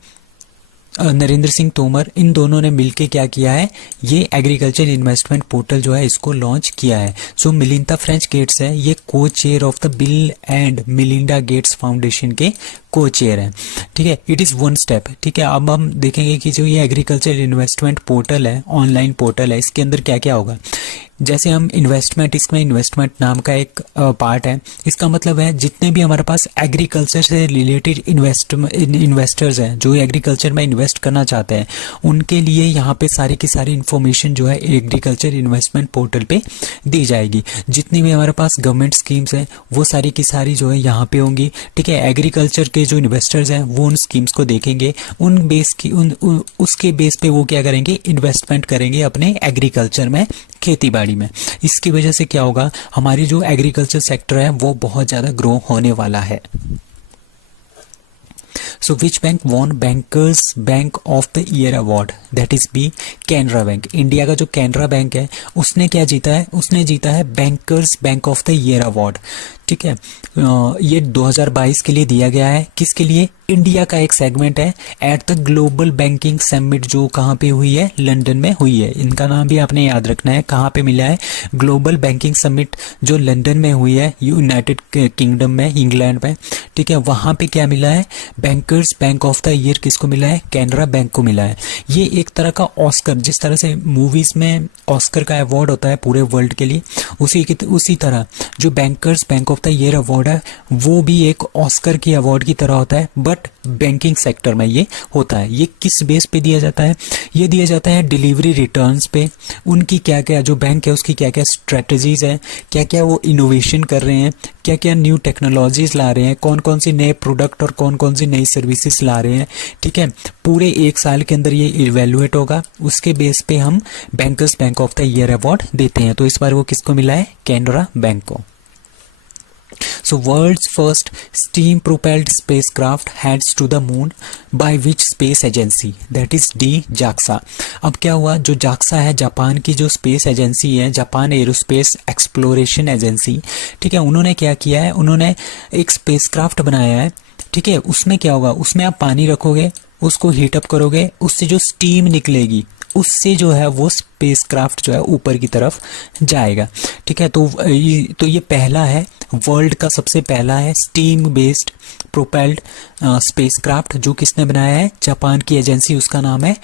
नरेंद्र सिंह तोमर, इन दोनों ने मिलके क्या किया है, ये एग्रीकल्चर इन्वेस्टमेंट पोर्टल जो है इसको लॉन्च किया है। सो मिलिंदा फ्रेंच गेट्स है, ये को chair of the bill and Melinda Gates foundation के को चेयर है। ठीक है, इट इज़ वन स्टेप। ठीक है, अब हम देखेंगे कि जो ये एग्रीकल्चर इन्वेस्टमेंट पोर्टल है, ऑनलाइन पोर्टल है, इसके अंदर क्या क्या होगा। जैसे हम इन्वेस्टमेंट, इसमें इन्वेस्टमेंट नाम का एक पार्ट है, इसका मतलब है जितने भी हमारे पास एग्रीकल्चर से रिलेटेड इन्वेस्टर्स हैं, जो एग्रीकल्चर में इन्वेस्ट करना चाहते हैं, उनके लिए यहाँ पे सारी की सारी इन्फॉर्मेशन जो है एग्रीकल्चर इन्वेस्टमेंट पोर्टल पे दी जाएगी। जितनी भी हमारे पास गवर्नमेंट स्कीम्स हैं वो सारी की सारी जो है यहाँ पे होंगी। ठीक है, एग्रीकल्चर के जो इन्वेस्टर्स हैं वो उन स्कीम्स को देखेंगे, उसके बेस पे वो क्या करेंगे, इन्वेस्टमेंट करेंगे अपने एग्रीकल्चर में, खेती बाड़ी में। इसकी वजह से क्या होगा, हमारी जो एग्रीकल्चर सेक्टर है वो बहुत ज़्यादा ग्रो होने वाला है। So which bank won bankers bank of the year award? That is B Canara bank. India का जो कैनरा बैंक है उसने क्या जीता है? उसने जीता है bankers bank of the year award. ठीक है, ये 2022 के लिए दिया गया है। किसके लिए? इंडिया का एक सेगमेंट है at the global banking summit, जो कहाँ पे हुई है? लंदन में हुई है। इनका नाम भी आपने याद रखना है। कहाँ पे मिला है? ग्लोबल बैंकिंग समिट जो लंदन में हुई है, यूनाइटेड किंगडम में, इंग्लैंड में। ठीक है, वहाँ पे क्या मिला है? Bankers bank of the year किसको मिला है? कैनरा बैंक को मिला है। ये एक तरह का ऑस्कर, जिस तरह से मूवीज में ऑस्कर का अवार्ड होता है पूरे वर्ल्ड के लिए, उसी तरह जो bankers bank of the year award है वो भी एक ऑस्कर की अवार्ड की तरह होता है, बट बैंकिंग सेक्टर में ये होता है। ये किस बेस पे दिया जाता है? ये दिया जाता है डिलीवरी रिटर्न्स पे। उनकी क्या क्या, जो बैंक है उसकी क्या क्या स्ट्रेटजीज है, क्या क्या वो इनोवेशन कर रहे हैं, क्या क्या न्यू टेक्नोलॉजीज ला रहे हैं, कौन कौन सी नए प्रोडक्ट और कौन कौन सी नई सर्विसेज ला रहे हैं। ठीक है, पूरे एक साल के अंदर ये इवेल्युएट होगा, उसके बेस पे हम bankers bank of the year award देते हैं। तो इस बार वो किसको मिला है? कैनरा बैंक को। So world's first steam propelled spacecraft heads to the moon by which space agency? That is D, JAXA। अब क्या हुआ? जो JAXA है, जापान की जो स्पेस एजेंसी है, जापान एरोस्पेस एक्सप्लोरेशन एजेंसी, ठीक है, उन्होंने क्या किया है? उन्होंने एक स्पेसक्राफ्ट बनाया है। ठीक है, उसमें क्या होगा? उसमें आप पानी रखोगे, उसको हीट अप करोगे, उससे जो स्टीम निकलेगी उससे जो है वो स्पेसक्राफ्ट जो है ऊपर की तरफ जाएगा। ठीक है, तो ये पहला है, वर्ल्ड का सबसे पहला है स्टीम बेस्ड प्रोपेल्ड स्पेसक्राफ्ट, जो किसने बनाया है? जापान की एजेंसी, उसका नाम है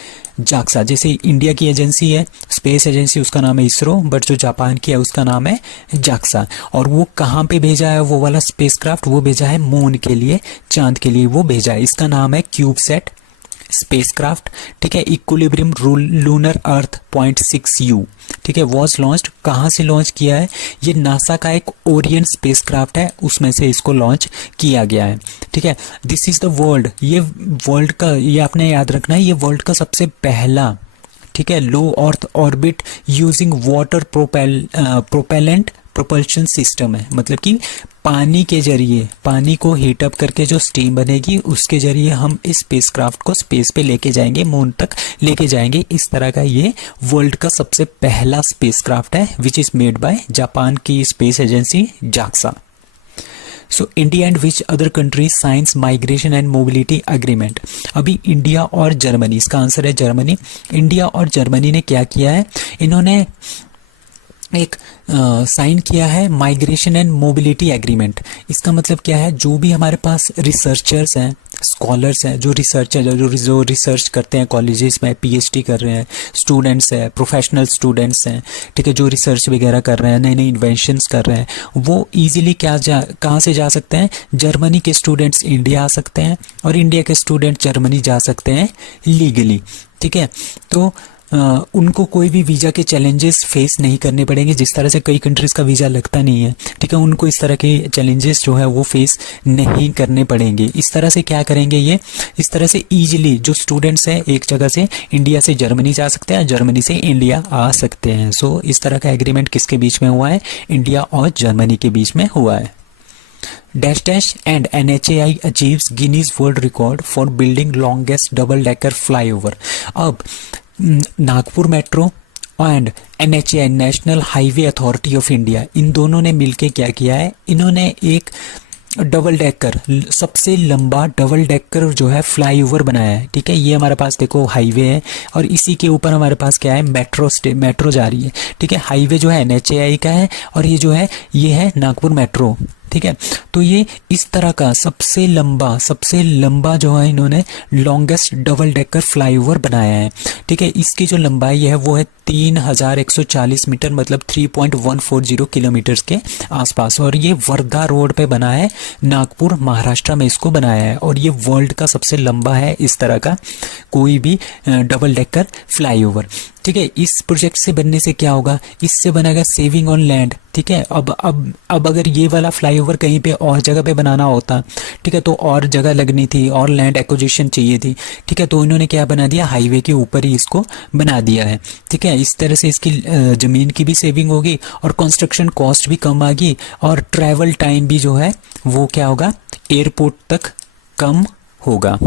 जाक्सा। जैसे इंडिया की एजेंसी है स्पेस एजेंसी, उसका नाम है इसरो, बट जो जापान की है उसका नाम है जाक्सा। और वो कहाँ पे भेजा है वो वाला स्पेसक्राफ्ट? वो भेजा है मून के लिए, चांद के लिए वो भेजा है। इसका नाम है क्यूबसैट स्पेसक्राफ्ट। ठीक है, इक्विलिब्रियम लूनर अर्थ 0.6U। ठीक है, वॉज लॉन्च्ड। कहाँ से लॉन्च किया है? ये नासा का एक ओरियन स्पेसक्राफ्ट है, उसमें से इसको लॉन्च किया गया है। ठीक है, दिस इज द वर्ल्ड, ये वर्ल्ड का, ये आपने याद रखना है, ये वर्ल्ड का सबसे पहला, ठीक है, low earth orbit using water propellant propulsion system है। मतलब कि पानी के जरिए, पानी को हीट अप करके जो स्टीम बनेगी उसके जरिए हम इस स्पेसक्राफ्ट को स्पेस पे लेके जाएंगे, मून तक लेके जाएंगे। इस तरह का ये वर्ल्ड का सबसे पहला स्पेसक्राफ्ट है, which is made by Japan की space agency JAXA. So India and which other country signs migration and mobility agreement? अभी इंडिया और जर्मनी, इसका आंसर है जर्मनी। इंडिया और जर्मनी ने क्या किया है? इन्होंने एक साइन किया है माइग्रेशन एंड मोबिलिटी एग्रीमेंट। इसका मतलब क्या है? जो भी हमारे पास रिसर्चर्स हैं, स्कॉलर्स हैं, जो रिसर्च करते हैं कॉलेजेस में, पीएचडी कर रहे हैं, स्टूडेंट्स हैं, प्रोफेशनल स्टूडेंट्स हैं, ठीक है, जो रिसर्च वगैरह कर रहे हैं, नए नए इन्वेंशंस कर रहे हैं, वो इजीली कहाँ से जा सकते हैं? जर्मनी के स्टूडेंट्स इंडिया आ सकते हैं और इंडिया के स्टूडेंट जर्मनी जा सकते हैं लीगली। ठीक है, तो उनको कोई भी वीज़ा के चैलेंजेस फेस नहीं करने पड़ेंगे, जिस तरह से कई कंट्रीज़ का वीज़ा लगता नहीं है। ठीक है, उनको इस तरह के चैलेंजेस जो है वो फेस नहीं करने पड़ेंगे। इस तरह से क्या करेंगे ये? इस तरह से ईजिली जो स्टूडेंट्स हैं एक जगह से इंडिया से जर्मनी जा सकते हैं, जर्मनी से इंडिया आ सकते हैं। सो इस तरह का एग्रीमेंट किसके बीच में हुआ है? इंडिया और जर्मनी के बीच में हुआ है। Dash dash and NHAI achieves Guinness world record for building longest double decker flyover. अब Nagpur metro and NHAI national highway authority of India, इन दोनों ने मिलके क्या किया है? इन्होंने एक डबल डेकर, सबसे लंबा डबल डेकर जो है फ्लाईओवर बनाया है। ठीक है, ये हमारे पास देखो हाईवे है और इसी के ऊपर हमारे पास क्या है? मेट्रो जा रही है। ठीक है, हाईवे जो है NHAI का है और ये जो है ये है नागपुर मेट्रो। ठीक है, तो ये इस तरह का सबसे लंबा जो है इन्होंने लॉन्गेस्ट डबल डेकर फ्लाईओवर बनाया है। ठीक है, इसकी जो लंबाई है वो है 3140 मीटर, मतलब 3.140 किलोमीटर के आसपास, और ये वर्धा रोड पे बना है, नागपुर महाराष्ट्र में इसको बनाया है, और ये वर्ल्ड का सबसे लंबा है इस तरह का कोई भी डबल डेकर फ्लाईओवर। ठीक है, इस प्रोजेक्ट से बनने से क्या होगा? इससे बनेगा सेविंग ऑन लैंड। ठीक है, अब अगर ये वाला फ्लाईओवर कहीं पे और जगह पे बनाना होता, ठीक है, तो और जगह लगनी थी और लैंड एक्विजिशन चाहिए थी। ठीक है, तो इन्होंने क्या बना दिया? हाईवे के ऊपर ही इसको बना दिया है। ठीक है, इस तरह से इसकी ज़मीन की भी सेविंग होगी और कंस्ट्रक्शन कॉस्ट भी कम आएगी और ट्रैवल टाइम भी जो है वो क्या होगा? एयरपोर्ट तक कम होगा।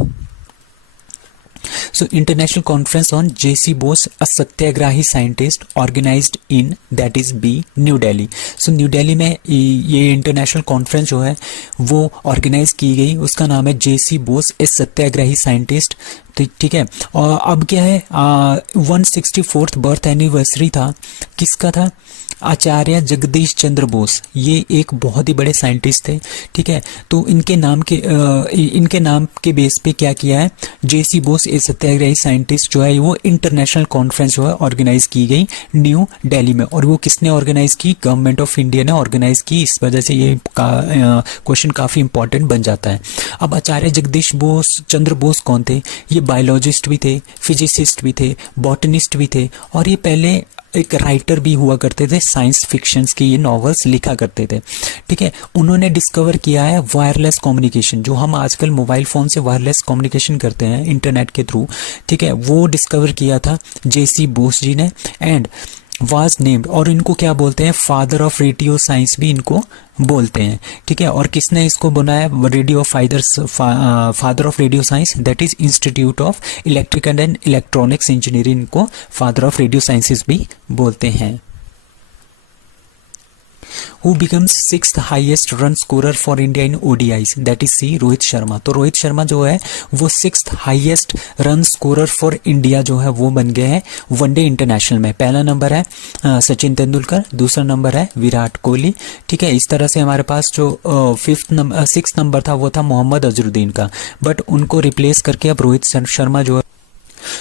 So international conference on J.C. Bose, a satyagrahi scientist, organized in that is B New Delhi. So New Delhi में ये इंटरनेशनल कॉन्फ्रेंस जो है वो ऑर्गेनाइज की गई, उसका नाम है J.C. Bose, ए सत्याग्रही साइंटिस्ट। ठीक है, और अब क्या है, 164th बर्थ एनिवर्सरी था, किसका था, आचार्य जगदीश चंद्र बोस। ये एक बहुत ही बड़े साइंटिस्ट थे। ठीक है, तो इनके नाम के बेस पे क्या किया है, J.C. बोस ए सत्याग्रही साइंटिस्ट जो है वो इंटरनेशनल कॉन्फ्रेंस जो है ऑर्गेनाइज की गई न्यू दिल्ली में। और वो किसने ऑर्गेनाइज की, गवर्नमेंट ऑफ इंडिया ने ऑर्गेनाइज की। इस वजह से ये क्वेश्चन काफ़ी इंपॉर्टेंट बन जाता है। अब आचार्य जगदीश बोस चंद्र बोस कौन थे, ये बायोलॉजिस्ट भी थे, फिजिसिस्ट भी थे, बॉटनिस्ट भी थे, और ये पहले एक राइटर भी हुआ करते थे, साइंस फिक्शंस की ये नॉवेल्स लिखा करते थे। ठीक है, उन्होंने डिस्कवर किया है वायरलेस कम्युनिकेशन, जो हम आजकल मोबाइल फ़ोन से वायरलेस कम्युनिकेशन करते हैं इंटरनेट के थ्रू। ठीक है, वो डिस्कवर किया था J.C. बोस जी ने, एंड वाज नेम्ड, और इनको क्या बोलते हैं, फादर ऑफ रेडियो साइंस भी इनको बोलते हैं। ठीक है, और किसने इसको बनाया, radio father of radio science, that is institute of electrical and electronics engineering को फादर ऑफ रेडियो साइंसेस भी बोलते हैं। Who becomes 6th highest run scorer for India in ODIs, that is C Rohit Sharma. तो रोहित शर्मा जो है वो 6th highest run scorer for India जो है वो बन गए हैं वनडे इंटरनेशनल में। पहला नंबर है सचिन तेंदुलकर, दूसरा नंबर है विराट कोहली। ठीक है, इस तरह से हमारे पास जो 6th नंबर था वो था मोहम्मद अजरुद्दीन का, बट उनको रिप्लेस करके अब रोहित शर्मा जो है,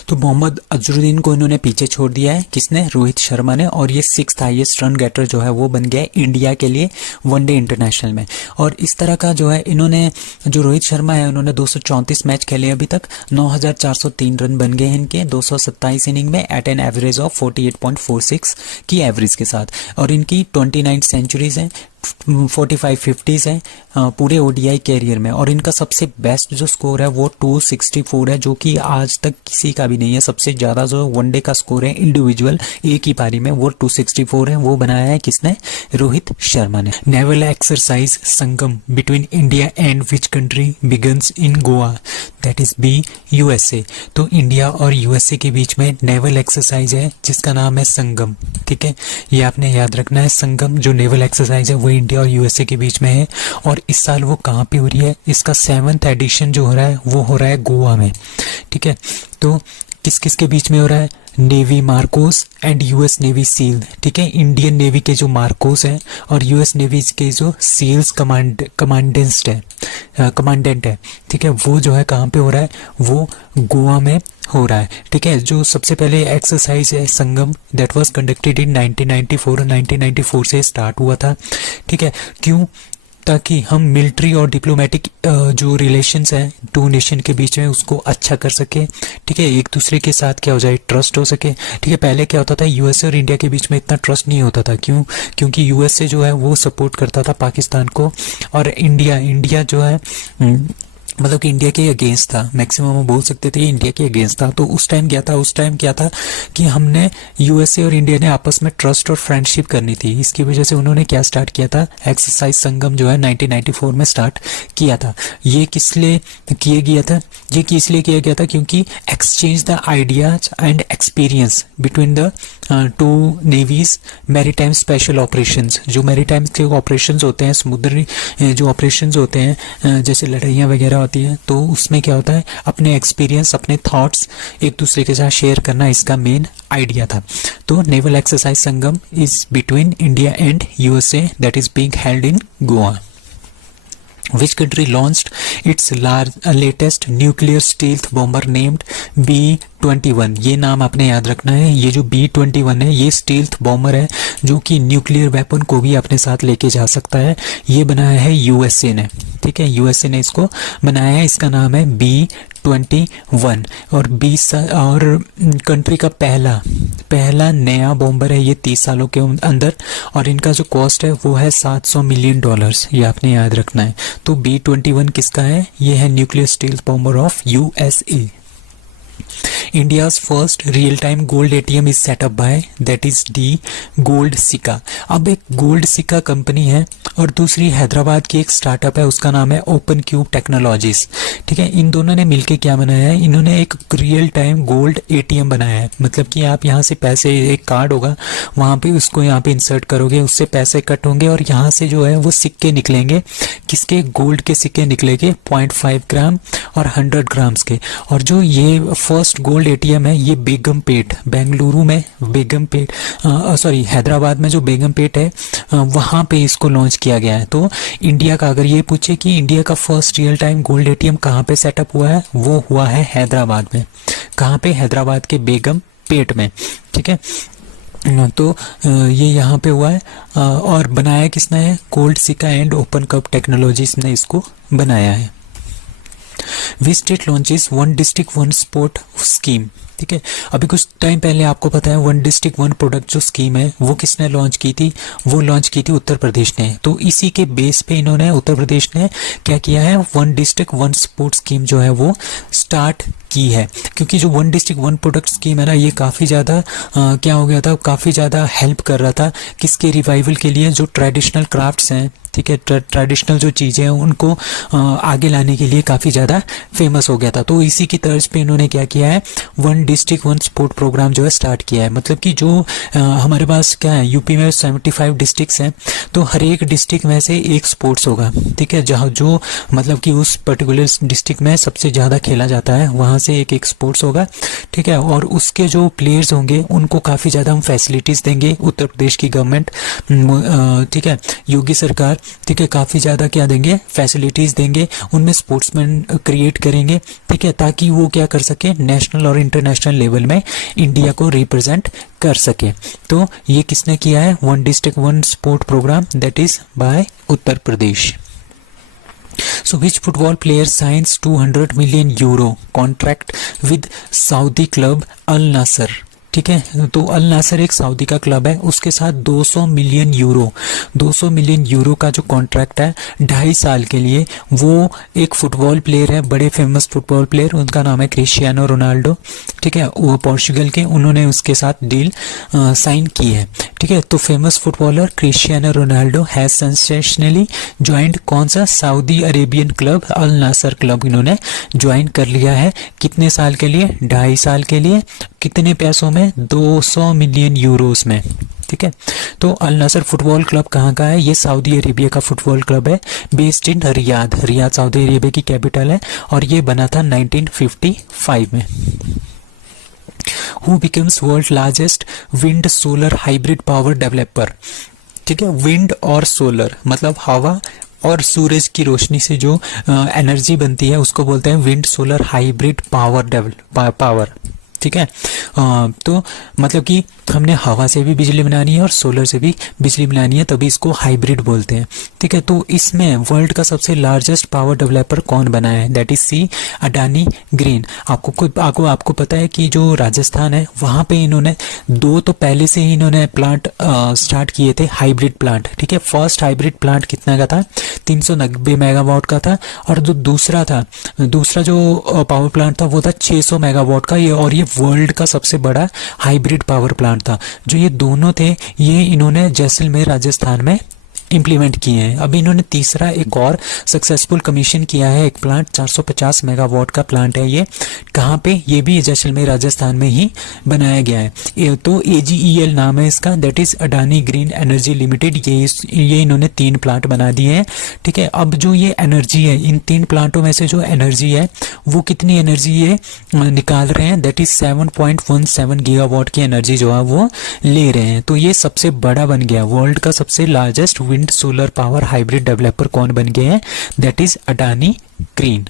तो मोहम्मद अजरुद्दीन को इन्होंने पीछे छोड़ दिया है, किसने, रोहित शर्मा ने, और ये 6th हाईएस्ट रन गेटर जो है वो बन गया है इंडिया के लिए वनडे इंटरनेशनल में। और इस तरह का जो है इन्होंने, जो रोहित शर्मा है, उन्होंने 234 मैच खेले अभी तक, 9403 रन बन गए हैं इनके 227 इनिंग में, एट एन एवरेज ऑफ 48.46 की एवरेज के साथ। और इनकी 29 सेंचुरीज हैं, 45 50s हैं पूरे ओडीआई कैरियर में। और इनका सबसे बेस्ट जो स्कोर है वो 264 है, जो कि आज तक किसी का भी नहीं है। सबसे ज़्यादा जो वनडे का स्कोर है इंडिविजुअल एक ही पारी में वो 264 है, वो बनाया है किसने, रोहित शर्मा ने। Naval exercise Sangam between India and which country begins in Goa, that is B USA. तो इंडिया और यूएसए के बीच में नेवल एक्सरसाइज है जिसका नाम है संगम। ठीक है, ये आपने याद रखना है, संगम जो नेवल एक्सरसाइज है वो इंडिया और यूएसए के बीच में है। और इस साल वो कहाँ पे हो रही है, इसका 7th एडिशन जो हो रहा है वो हो रहा है गोवा में। ठीक है, तो किस किस के बीच में हो रहा है, navy Marcos and US navy seal. ठीक है, इंडियन नेवी के जो मार्कोस हैं और यूएस नेवी के जो सील्स कमांडेंट है। ठीक है, वो जो है कहाँ पे हो रहा है, वो गोवा में हो रहा है। ठीक है, जो सबसे पहले एक्सरसाइज है संगम, दैट वाज कंडक्टेड इन 1994 से स्टार्ट हुआ था। ठीक है, क्यों, ताकि हम मिलिट्री और डिप्लोमेटिक जो रिलेशंस हैं टू नेशन के बीच में उसको अच्छा कर सके। ठीक है, एक दूसरे के साथ क्या हो जाए, ट्रस्ट हो सके। ठीक है, पहले क्या होता था, यूएसए और इंडिया के बीच में इतना ट्रस्ट नहीं होता था, क्यों, क्योंकि यूएसए जो है वो सपोर्ट करता था पाकिस्तान को, और इंडिया जो है मतलब कि इंडिया के अगेंस्ट था, मैक्सिमम हम बोल सकते थे इंडिया के अगेंस्ट था। तो उस टाइम क्या था कि हमने यूएसए और इंडिया ने आपस में ट्रस्ट और फ्रेंडशिप करनी थी। इसकी वजह से उन्होंने क्या स्टार्ट किया था, एक्सरसाइज संगम जो है 1994 में स्टार्ट किया था। ये किस लिए किया गया था, ये इसलिए किया गया था क्योंकि exchange the ideas and experience between the two navies maritime special operations. जो मैरीटाइम के ऑपरेशंस होते हैं, समुद्री जो ऑपरेशंस होते हैं, जैसे लड़ाइयाँ वगैरह होती है, तो उसमें क्या होता है, अपने एक्सपीरियंस, अपने थॉट्स एक दूसरे के साथ शेयर करना इसका मेन आइडिया था। तो naval exercise Sangam is between India and USA, that is being held in Goa. Which country launched its latest nuclear stealth bomber named B-21? ये नाम आपने याद रखना है। ये जो B-21 है ये स्टील्थ बॉम्बर है जो कि न्यूक्लियर वेपन को भी अपने साथ लेके जा सकता है। ये बनाया है यूएसए ने। ठीक है, यूएसए ने इसको बनाया है, इसका नाम है B-21। और कंट्री का पहला नया बॉम्बर है ये 30 सालों के अंदर, और इनका जो कॉस्ट है वो है $700 मिलियन, ये आपने याद रखना है। तो B-21 किसका है, ये है nuclear stealth bomber of USA. India's first real-time gold ATM is set up by that is D gold सिक्का। अब एक गोल्ड सिक्का कंपनी है और दूसरी हैदराबाद की एक स्टार्टअप है, उसका नाम है ओपन क्यूब टेक्नोलॉजीज। ठीक है, इन दोनों ने मिलके क्या बनाया है, इन्होंने एक रियल टाइम गोल्ड ATM बनाया है। मतलब कि आप यहाँ से पैसे, एक कार्ड होगा वहाँ पे, उसको यहाँ पे इंसर्ट करोगे, उससे पैसे कट होंगे और यहाँ से जो है वो सिक्के निकलेंगे। किसके? गोल्ड के सिक्के निकलेंगे 0.5 ग्राम और 100 ग्राम्स के। और जो ये फर्स्ट गोल्ड ATM है ये बेगमपेट, बेंगलुरु में बेगमपेट, हैदराबाद में जो बेगमपेट है वहाँ पे इसको लॉन्च किया गया है। तो इंडिया का, अगर ये पूछे कि इंडिया का first real time gold ATM कहाँ पे सेटअप हुआ है, वो हुआ है हैदराबाद में। कहाँ पे? हैदराबाद के बेगमपेट में। ठीक है, तो ये यहाँ पे हुआ है और बनाया किसने है? गोल्ड सिक्का एंड ओपन कप टेक्नोलॉजीज ने इसको बनाया है। Which state launches one district one sport scheme. ठीक है, अभी कुछ टाइम पहले आपको पता है वन डिस्ट्रिक्ट वन प्रोडक्ट जो स्कीम है वो किसने लॉन्च की थी? वो लॉन्च की थी उत्तर प्रदेश ने। तो इसी के बेस पे इन्होंने, उत्तर प्रदेश ने क्या किया है, one district one sport scheme जो है वो स्टार्ट की है। क्योंकि जो one district one product scheme है ना, ये काफ़ी ज़्यादा क्या हो गया था, काफ़ी ज़्यादा हेल्प कर रहा था किसके रिवाइवल के लिए? जो ट्रेडिशनल क्राफ्ट्स हैं, ठीक है, ट्रेडिशनल जो चीज़ें हैं उनको आगे लाने के लिए काफ़ी ज़्यादा फेमस हो गया था। तो इसी की तर्ज पे इन्होंने क्या किया है, one district one sport program जो है स्टार्ट किया है। मतलब कि जो हमारे पास क्या है, यूपी में 75 डिस्ट्रिक्ट्स हैं, तो हर एक डिस्ट्रिक्ट में से एक स्पोर्ट्स होगा। ठीक है, जहाँ जो मतलब कि उस पर्टिकुलर डिस्ट्रिक्ट में सबसे ज़्यादा खेला जाता है वहाँ से एक स्पोर्ट्स होगा। ठीक है, और उसके जो प्लेयर्स होंगे उनको काफ़ी ज़्यादा हम फैसिलिटीज़ देंगे, उत्तर प्रदेश की गवर्नमेंट, ठीक है, योगी सरकार, ठीक है, काफ़ी ज़्यादा क्या देंगे, फैसिलिटीज़ देंगे, उनमें स्पोर्ट्समैन क्रिएट करेंगे। ठीक है, ताकि वो क्या कर सके, नेशनल और इंटरनेशनल लेवल में इंडिया को रिप्रेजेंट कर सके। तो ये किसने किया है? One district one sport program, that is by Uttar Pradesh. So which football player signs 200 million euro contract with Saudi club Al Nassr? ठीक है, तो अल नासर एक सऊदी का क्लब है, उसके साथ 200 मिलियन यूरो का जो कॉन्ट्रैक्ट है 2.5 साल के लिए। वो एक फुटबॉल प्लेयर है, बड़े फेमस फुटबॉल प्लेयर, उनका नाम है क्रिस्टियानो रोनाल्डो। ठीक है, वो पोर्चुगल के, उन्होंने उसके साथ डील साइन की है। ठीक है, तो famous footballer Cristiano Ronaldo has sensationally joined कौन सा? Saudi Arabian club Al Nassr club इन्होंने ज्वाइन कर लिया है। कितने साल के लिए? 2.5 साल के लिए। कितने पैसों में? 200 मिलियन यूरोस में। ठीक है, तो अल नासर फुटबॉल क्लब कहाँ का है? ये सऊदी अरेबिया का फुटबॉल क्लब है, based in Riyadh Saudi Arabia की कैपिटल है, और ये बना था 1955 में। Who becomes world largest wind solar hybrid power developer? ठीक है, विंड और सोलर मतलब हवा और सूरज की रोशनी से जो एनर्जी बनती है उसको बोलते हैं विंड सोलर हाइब्रिड पावर। ठीक है, तो मतलब कि हमने हवा से भी बिजली बनानी है और सोलर से भी बिजली बनानी है, तभी इसको हाइब्रिड बोलते हैं। ठीक है, तो इसमें वर्ल्ड का सबसे लार्जेस्ट पावर डेवलपर कौन बना है? That is C Adani green. आपको पता है कि जो राजस्थान है वहाँ पे इन्होंने 2 तो पहले से ही इन्होंने प्लांट स्टार्ट किए थे, हाइब्रिड प्लांट। ठीक है, फर्स्ट हाइब्रिड प्लांट कितना का था? 390 मेगावाट का था, और जो दूसरा जो पावर प्लांट था वो था 600 मेगावाट का, और ये वर्ल्ड का सबसे बड़ा हाइब्रिड पावर प्लांट था। जो ये दोनों थे ये इन्होंने जैसलमेर राजस्थान में इम्प्लीमेंट किए हैं। अभी इन्होंने तीसरा एक और सक्सेसफुल कमीशन किया है, एक प्लांट 450 मेगावाट का प्लांट है। ये कहाँ पे? ये भी जैसलमेर राजस्थान में ही बनाया गया है। तो AGEL नाम है इसका, that is Adani green energy limited. ये इन्होंने 3 प्लांट बना दिए हैं। ठीक है, अब जो ये एनर्जी है, इन 3 प्लांटों में से जो एनर्जी है वो कितनी एनर्जी ये निकाल रहे हैं? दैट इज 7.17 गीगावाट की एनर्जी जो है वो ले रहे हैं। तो ये सबसे बड़ा बन गया, वर्ल्ड का सबसे largest wind solar power hybrid developer कौन बन गए हैं? That is Adani green.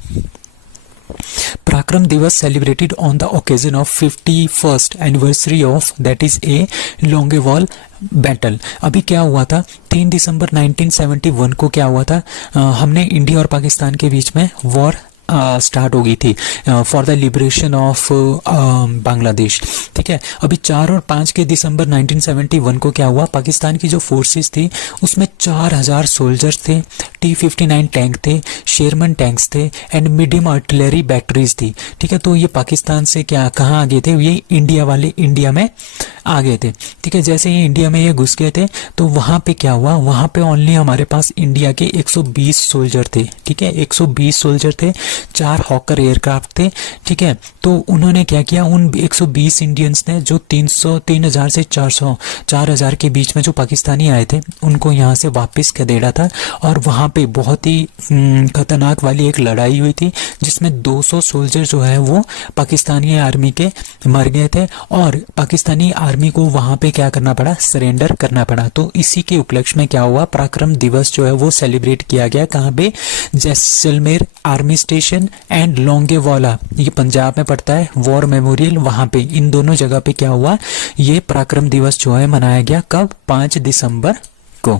Parakram Diwas celebrated on the occasion of 51st anniversary of that is A Longewala battle. अभी क्या हुआ था? 3 दिसंबर 1971 को क्या हुआ था? हमने इंडिया और पाकिस्तान के बीच में वॉर स्टार्ट हो गई थी for the liberation of Bangladesh. ठीक है, अभी 4 और 5 के दिसंबर 1971 को क्या हुआ, पाकिस्तान की जो फोर्सेस थी उसमें 4000 सोल्जर्स थे, T-59 टैंक थे, शेरमन टैंक्स थे एंड मीडियम आर्टिलरी बैटरीज थी। ठीक है, तो ये पाकिस्तान से क्या कहाँ आ गए थे, ये इंडिया वाले इंडिया में आ गए थे। ठीक है, जैसे ही इंडिया में ये घुस गए थे तो वहाँ पे क्या हुआ, वहाँ पे ओनली हमारे पास इंडिया के 120 सोल्जर थे। ठीक है, 120 सोल्जर थे, 4 हॉकर एयरक्राफ्ट थे। ठीक है, तो उन्होंने क्या किया, उन 120 इंडियंस ने जो 3000 से 4000 के बीच में जो पाकिस्तानी आए थे उनको यहाँ से वापस खदेड़ा था। और वहाँ पे बहुत ही खतरनाक वाली एक लड़ाई हुई थी जिसमें 200 सोल्जर जो है वो पाकिस्तानी आर्मी के मर गए थे और पाकिस्तानी आर्मी को वहाँ पे क्या करना पड़ा, सरेंडर करना पड़ा। तो इसी के उपलक्ष्य में क्या हुआ, पराक्रम दिवस जो है वो सेलिब्रेट किया गया। कहाँ पे, Jaisalmer army station and Longewala, ये पंजाब में पड़ता है, वॉर मेमोरियल, वहां पे इन दोनों जगह पे क्या हुआ, ये पराक्रम दिवस जो है मनाया गया। कब, 5 दिसंबर को।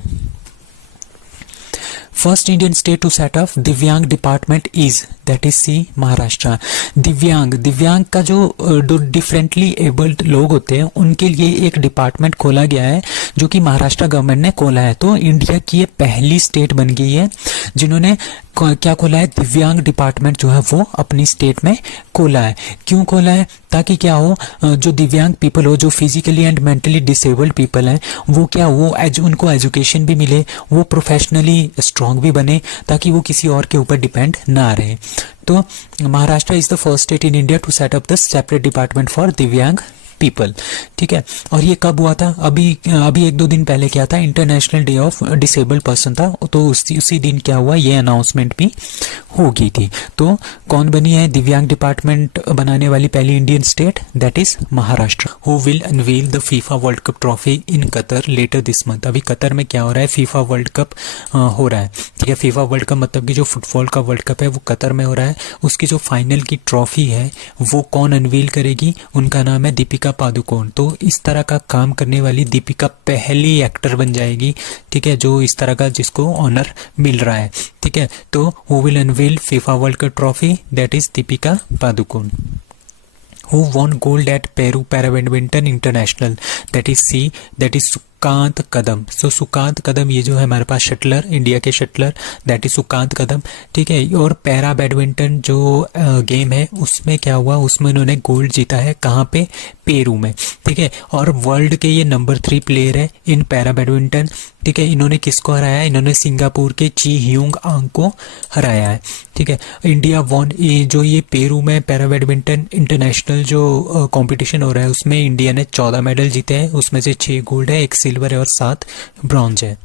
First Indian state to set up divyang department is, that is C, Maharashtra. दिव्यांग का जो डिफरेंटली एबल्ड लोग होते हैं उनके लिए एक डिपार्टमेंट खोला गया है जो कि महाराष्ट्र गवर्नमेंट ने खोला है। तो इंडिया की ये पहली स्टेट बन गई है जिन्होंने क्या खोला है, दिव्यांग डिपार्टमेंट जो है वो अपनी स्टेट में खोला है। क्यों खोला है, ताकि क्या हो, जो दिव्यांग पीपल हो, जो physically and mentally disabled people हैं, वो क्या, वो उनको एजुकेशन भी मिले, वो प्रोफेशनली स्ट्रांग भी बने, ताकि वो किसी और के ऊपर डिपेंड ना रहे। तो Maharashtra is the first state in India to set up the separate department for divyang people. ठीक है, और ये कब हुआ था, अभी 1-2 दिन पहले क्या था, international day of disabled person था। तो उसी दिन क्या हुआ, ये अनाउंसमेंट भी हो गई थी। तो कौन बनी है दिव्यांग डिपार्टमेंट बनाने वाली पहली Indian state, that is Maharashtra. Who will unveil the FIFA world cup trophy in Qatar later this month. अभी कतर में क्या हो रहा है, फीफा वर्ल्ड कप हो रहा है। ठीक है, फीफा वर्ल्ड कप मतलब कि जो फुटबॉल का वर्ल्ड कप है वो कतर में हो रहा है। उसकी जो फाइनल की ट्रॉफी है वो कौन अनवील करेगी, उनका नाम है दीपिका पादुकोण। तो इस तरह का काम करने वाली दीपिका पहली एक्टर बन जाएगी। ठीक है, जो इस तरह का जिसको ऑनर मिल रहा है। ठीक है, तो who will unveil FIFA world cup trophy, that is Deepika Padukone. Who won gold at Peru Para Badminton International, that is C, that is Sukant Kadam. So Sukant Kadam ये जो है हमारे पास शटलर, इंडिया के shuttler, that is Sukant Kadam. ठीक है, और पैरा बैडमिंटन जो गेम है उसमें क्या हुआ, उसमें उन्होंने गोल्ड जीता है, कहाँ पे, पेरू में। ठीक है, और वर्ल्ड के ये नंबर 3 प्लेयर है इन पैरा बैडमिंटन। ठीक है, इन्होंने किसको हराया है, इन्होंने सिंगापुर के ची ह्यूंग आंग को हराया है। ठीक है, इंडिया वॉन, जो ये पेरू में पैरा बैडमिंटन इंटरनेशनल जो कंपटीशन हो रहा है उसमें इंडिया ने 14 मेडल जीते हैं, उसमें से 6 गोल्ड है, 1 सिल्वर है और 7 ब्रॉन्ज है।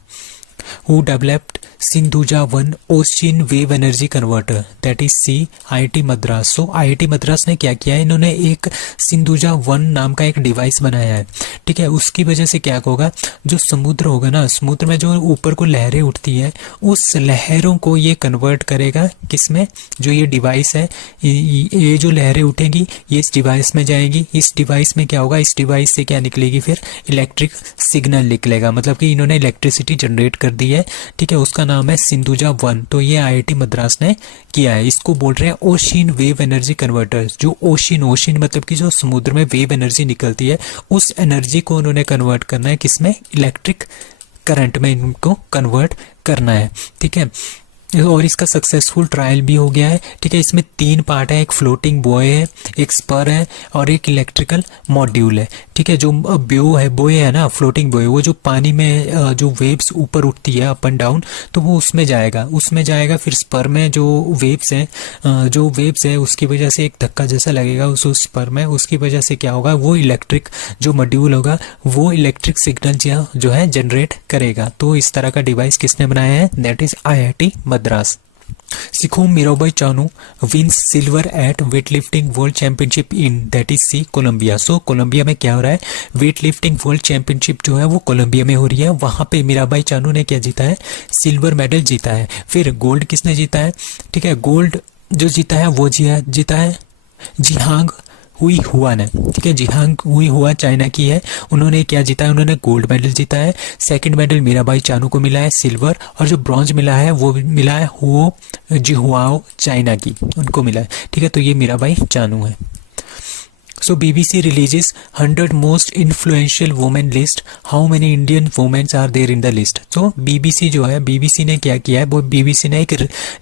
Who developed Sindhuja 1 ocean wave energy converter, that is C, IIT Madras. So IIT Madras ने क्या किया है, इन्होंने एक सिंधुजा 1 नाम का एक डिवाइस बनाया है। ठीक है, उसकी वजह से क्या होगा, जो समुद्र होगा ना, समुद्र में जो ऊपर को लहरें उठती है उस लहरों को ये कन्वर्ट करेगा किसमें, जो ये डिवाइस है, ये जो लहरें उठेंगी ये इस डिवाइस में जाएगी। इस डिवाइस में क्या होगा, इस डिवाइस से क्या निकलेगी, फिर इलेक्ट्रिक सिग्नल निकलेगा, मतलब कि इन्होंने इलेक्ट्रिसिटी जनरेट कर दी है। ठीक है, उसका नाम है सिंधुजा 1। तो ये IIT मद्रास ने किया है। इसको बोल रहे हैं ओशियन वेव एनर्जी कन्वर्टर्स। जो ओशियन मतलब कि जो समुद्र में वेव एनर्जी निकलती है उस एनर्जी को उन्होंने कन्वर्ट करना है किसमें, इलेक्ट्रिक करंट में इनको कन्वर्ट करना है। ठीक है, और इसका सक्सेसफुल ट्रायल भी हो गया है। ठीक है, इसमें 3 पार्ट है, एक फ्लोटिंग बॉय है, एक स्पर है और एक इलेक्ट्रिकल मॉड्यूल है। ठीक है, जो बॉय है ना, फ्लोटिंग बॉय, वो जो पानी में जो वेव्स ऊपर उठती है अप एंड डाउन, तो वो उसमें जाएगा। फिर स्पर में जो वेव्स है उसकी वजह से एक धक्का जैसा लगेगा उस स्पर में, उसकी वजह से क्या होगा, वो इलेक्ट्रिक जो मॉड्यूल होगा वो इलेक्ट्रिक सिग्नल जो है जनरेट करेगा। तो इस तरह का डिवाइस किसने बनाया है, that is IIT Madras. Saikhom Mirabai Chanu wins silver at weightlifting world championship in, that is C, Colombia. So Colombia में क्या हो रहा है, वेट लिफ्टिंग वर्ल्ड चैंपियनशिप जो है वो कोलंबिया में हो रही है। वहां पे मीराबाई चानू ने क्या जीता है, सिल्वर मेडल जीता है। फिर गोल्ड किसने जीता है, ठीक है, गोल्ड जो जीता है वो जीता है जिहांग हुई हुआ ने, ठीक है, जिहांग हुई हुआ चाइना की है। उन्होंने क्या जीता है, उन्होंने गोल्ड मेडल जीता है। सेकंड मेडल मीराबाई चानू को मिला है सिल्वर, और जो ब्रॉन्ज मिला है वो मिला है हुओ जिहुआओ चाइना की, उनको मिला है, ठीक है। तो ये मीराबाई चानू है। So BBC releases 100 most influential women list. How many Indian women are there in the list? So BBC जो है, BBC ने क्या किया है, वो BBC ने एक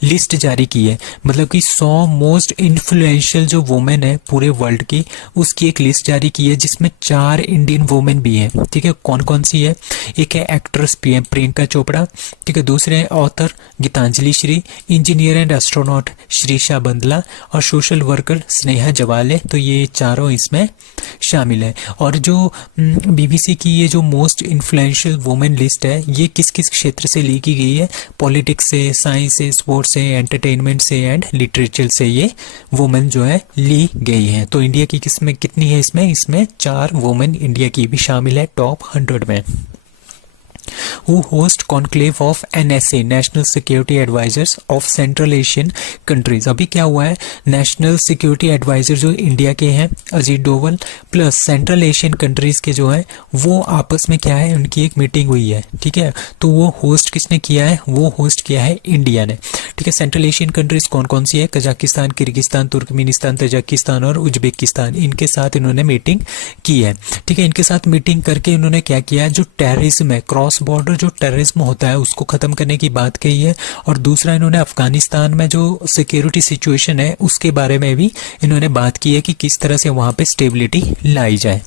लिस्ट जारी की है, मतलब कि 100 मोस्ट इन्फ्लुएंशियल जो वुमेन है पूरे वर्ल्ड की, उसकी एक लिस्ट जारी की है, जिसमें 4 इंडियन वुमेन भी हैं, ठीक है। कौन कौन सी है? एक है एक्ट्रेस प्रियंका चोपड़ा, ठीक है। दूसरे हैं author Geetanjali Shree, engineer and astronaut Sirisha Bandla, और सोशल वर्कर स्नेहा जवाले। तो ये चारों इसमें शामिल है। और जो बीबीसी की ये जो मोस्ट इन्फ्लुएंशियल वुमेन लिस्ट है, ये किस किस क्षेत्र से ली की गई है? पॉलिटिक्स से, साइंस से, स्पोर्ट्स से, एंटरटेनमेंट से एंड लिटरेचर से ये वुमेन जो है ली गई है। तो इंडिया की किसमें कितनी है? इसमें 4 वुमेन इंडिया की भी शामिल है टॉप 100 में। Who host conclave of NSA National Security Advisors of Central Asian countries? अभी क्या हुआ है, नेशनल सिक्योरिटी एडवाइजर जो इंडिया के हैं Ajit Doval plus central Asian countries के जो हैं वो आपस में क्या है, उनकी एक मीटिंग हुई है, ठीक है। तो वो होस्ट किसने किया है? वो होस्ट किया है इंडिया ने, ठीक है। सेंट्रल एशियन कंट्रीज कौन कौन सी है? कजाकिस्तान, किर्गिस्तान, तुर्कमेनिस्तान, तजाकिस्तान और उज्बेकिस्तान। इनके साथ इन्होंने मीटिंग की है, ठीक है। इनके साथ मीटिंग करके इन्होंने क्या किया, जो टेररिज्म है, क्रॉस बॉर्डर जो टेररिज्म होता है उसको खत्म करने की बात कही है। और दूसरा इन्होंने अफगानिस्तान में जो सिक्योरिटी सिचुएशन है उसके बारे में भी इन्होंने बात की है कि किस तरह से वहां पे स्टेबिलिटी लाई जाए।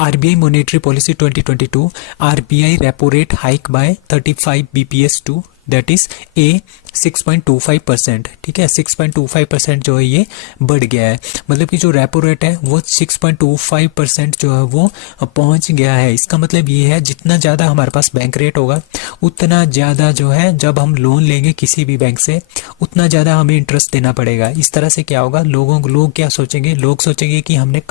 RBI monetary policy 2022, RBI repo rate hike by 35 BPS to that is a 6.25%, ठीक है। 6.25% जो है ये बढ़ गया है, मतलब कि जो रेपो रेट है वो 6.25% जो है वो पहुंच गया है। इसका मतलब ये है जितना ज़्यादा हमारे पास बैंक रेट होगा उतना ज़्यादा जो है जब हम लोन लेंगे किसी भी बैंक से उतना ज़्यादा हमें इंटरेस्ट देना पड़ेगा। इस तरह से क्या होगा, लोग क्या सोचेंगे, लोग सोचेंगे कि हमने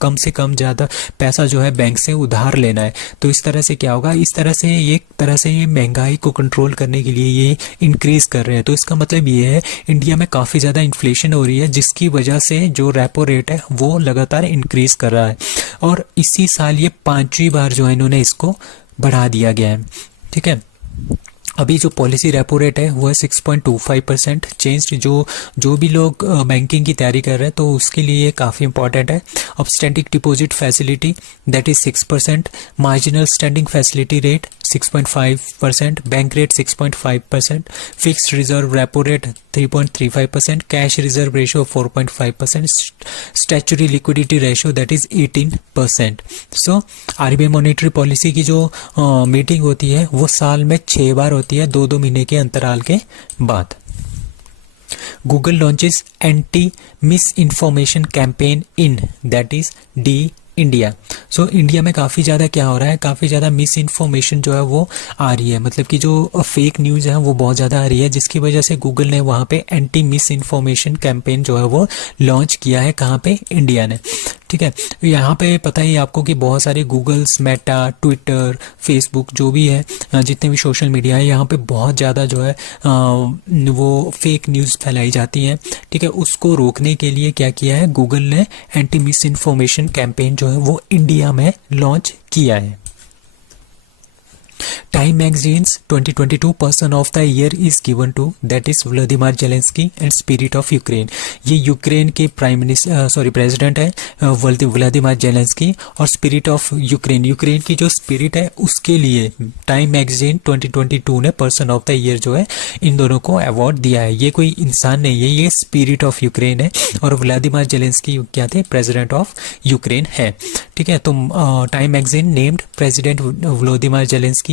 कम से कम ज़्यादा पैसा जो है बैंक से उधार लेना है। तो इस तरह से क्या होगा, इस तरह से ये महंगाई को कंट्रोल करने के लिए ये इंक्रीज कर रहे हैं। तो इसका मतलब ये है इंडिया में काफ़ी ज़्यादा इन्फ्लेशन हो रही है, जिसकी वजह से जो रेपो रेट है वो लगातार इंक्रीज कर रहा है। और इसी साल ये 5वीं बार जो है इन्होंने इसको बढ़ा दिया गया है, ठीक है। अभी जो पॉलिसी रेपो रेट है वो है 6.25% चेंज। जो भी लोग बैंकिंग की तैयारी कर रहे हैं तो उसके लिए ये काफ़ी इंपॉर्टेंट है। अब static deposit facility that is 6%, marginal standing facility rate 6.5%, bank rate 6.5%, fixed reserve repo rate 3.35%, cash reserve ratio 4.5%, statutory liquidity ratio that is 18%। So RBI monetary policy की जो मीटिंग होती है वो साल में 6 बार होती है, 2-2 महीने के अंतराल के बाद। Google launches anti miss information campaign in that is D India. So India में काफ़ी ज़्यादा क्या हो रहा है, काफ़ी ज़्यादा मिस इन्फॉर्मेशन जो है वो आ रही है, मतलब कि जो फेक न्यूज़ है वो बहुत ज़्यादा आ रही है, जिसकी वजह से गूगल ने वहाँ पे एंटी मिस इन्फॉर्मेशन कैंपेन जो है वो लॉन्च किया है। कहाँ पे? इंडिया ने, ठीक है। यहाँ पे पता ही आपको कि बहुत सारे गूगल्स, मेटा, ट्विटर, फेसबुक जो भी है, जितने भी सोशल मीडिया है, यहाँ पे बहुत ज़्यादा जो है वो फेक न्यूज़ फैलाई जाती हैं, ठीक है। उसको रोकने के लिए क्या किया है, गूगल ने एंटी मिस इन्फॉर्मेशन कैंपेन जो है वो इंडिया में लॉन्च किया है। Time magazine's 2022 person of the year is given to that is Vladimir Zelensky and spirit of Ukraine. ये यूक्रेन के प्रेसिडेंट है व्लादिमीर जेलेंस्की, और स्पिरिट ऑफ यूक्रेन की जो स्पिरिट है उसके लिए टाइम मैगजीन 2022 ने पर्सन ऑफ द ईयर जो है इन दोनों को अवार्ड दिया है। ये कोई इंसान नहीं है, ये स्पिरिट ऑफ यूक्रेन है, और व्लादिमीर जेलेंस्की क्या थे, प्रेसिडेंट ऑफ यूक्रेन है, ठीक है। तो time magazine named president Vladimir Zelensky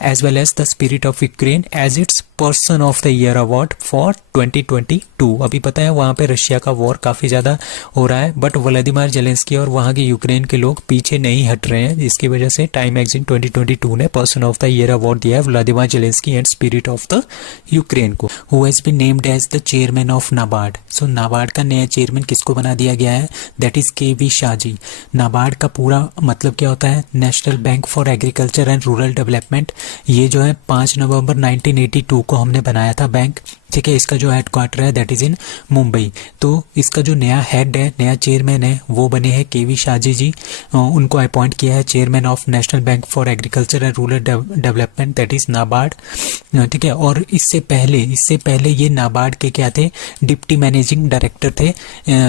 as well as the spirit of Ukraine as its person of the year award for 2022। अभी पता है वहाँ पे रशिया का वॉर काफ़ी ज़्यादा हो रहा है, बट व्लादिमीर जेलेंस्की और वहाँ के यूक्रेन के लोग पीछे नहीं हट रहे हैं, जिसकी वजह से टाइम मैगजीन 2022 ने person of the year award दिया है Vladimir Zelensky and spirit of the Ukraine को। Who has been named as the chairman of NABARD. So NABARD का नया चेयरमैन किसको बना दिया गया है, that is KV Shaji. NABARD का पूरा मतलब क्या होता है, national bank for agriculture and rural development. ये जो है 5 नवंबर 1982 को हमने बनाया था बैंक, ठीक है, इसका जो हेडक्वार्टर है दैट इज इन मुंबई। तो इसका जो नया हेड है, नया चेयरमैन है, वो बने हैं केवी शाजी जी। उनको अपॉइंट किया है chairman of national bank for agriculture and rural development that is NABARD. ठीक है, और इससे पहले ये नाबार्ड के क्या थे, डिप्टी मैनेजिंग डायरेक्टर थे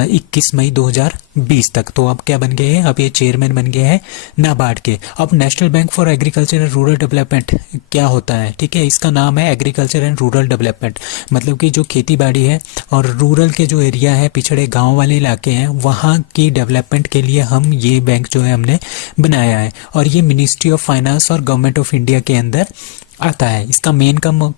21 मई 2020 तक। तो अब क्या बन गए हैं, अब ये चेयरमैन बन गए हैं नाबार्ड के। अब national bank for agriculture and rural development क्या होता है, ठीक है, इसका नाम है एग्रीकल्चर एंड रूरल डेवलपमेंट। मतलब कि जो खेती बाड़ी है और रूरल के जो एरिया है, पिछड़े गांव वाले इलाके हैं, वहाँ की डेवलपमेंट के लिए हम ये बैंक जो है हमने बनाया है। और ये मिनिस्ट्री ऑफ फाइनेंस और गवर्नमेंट ऑफ इंडिया के अंदर आता है। इसका मेन काम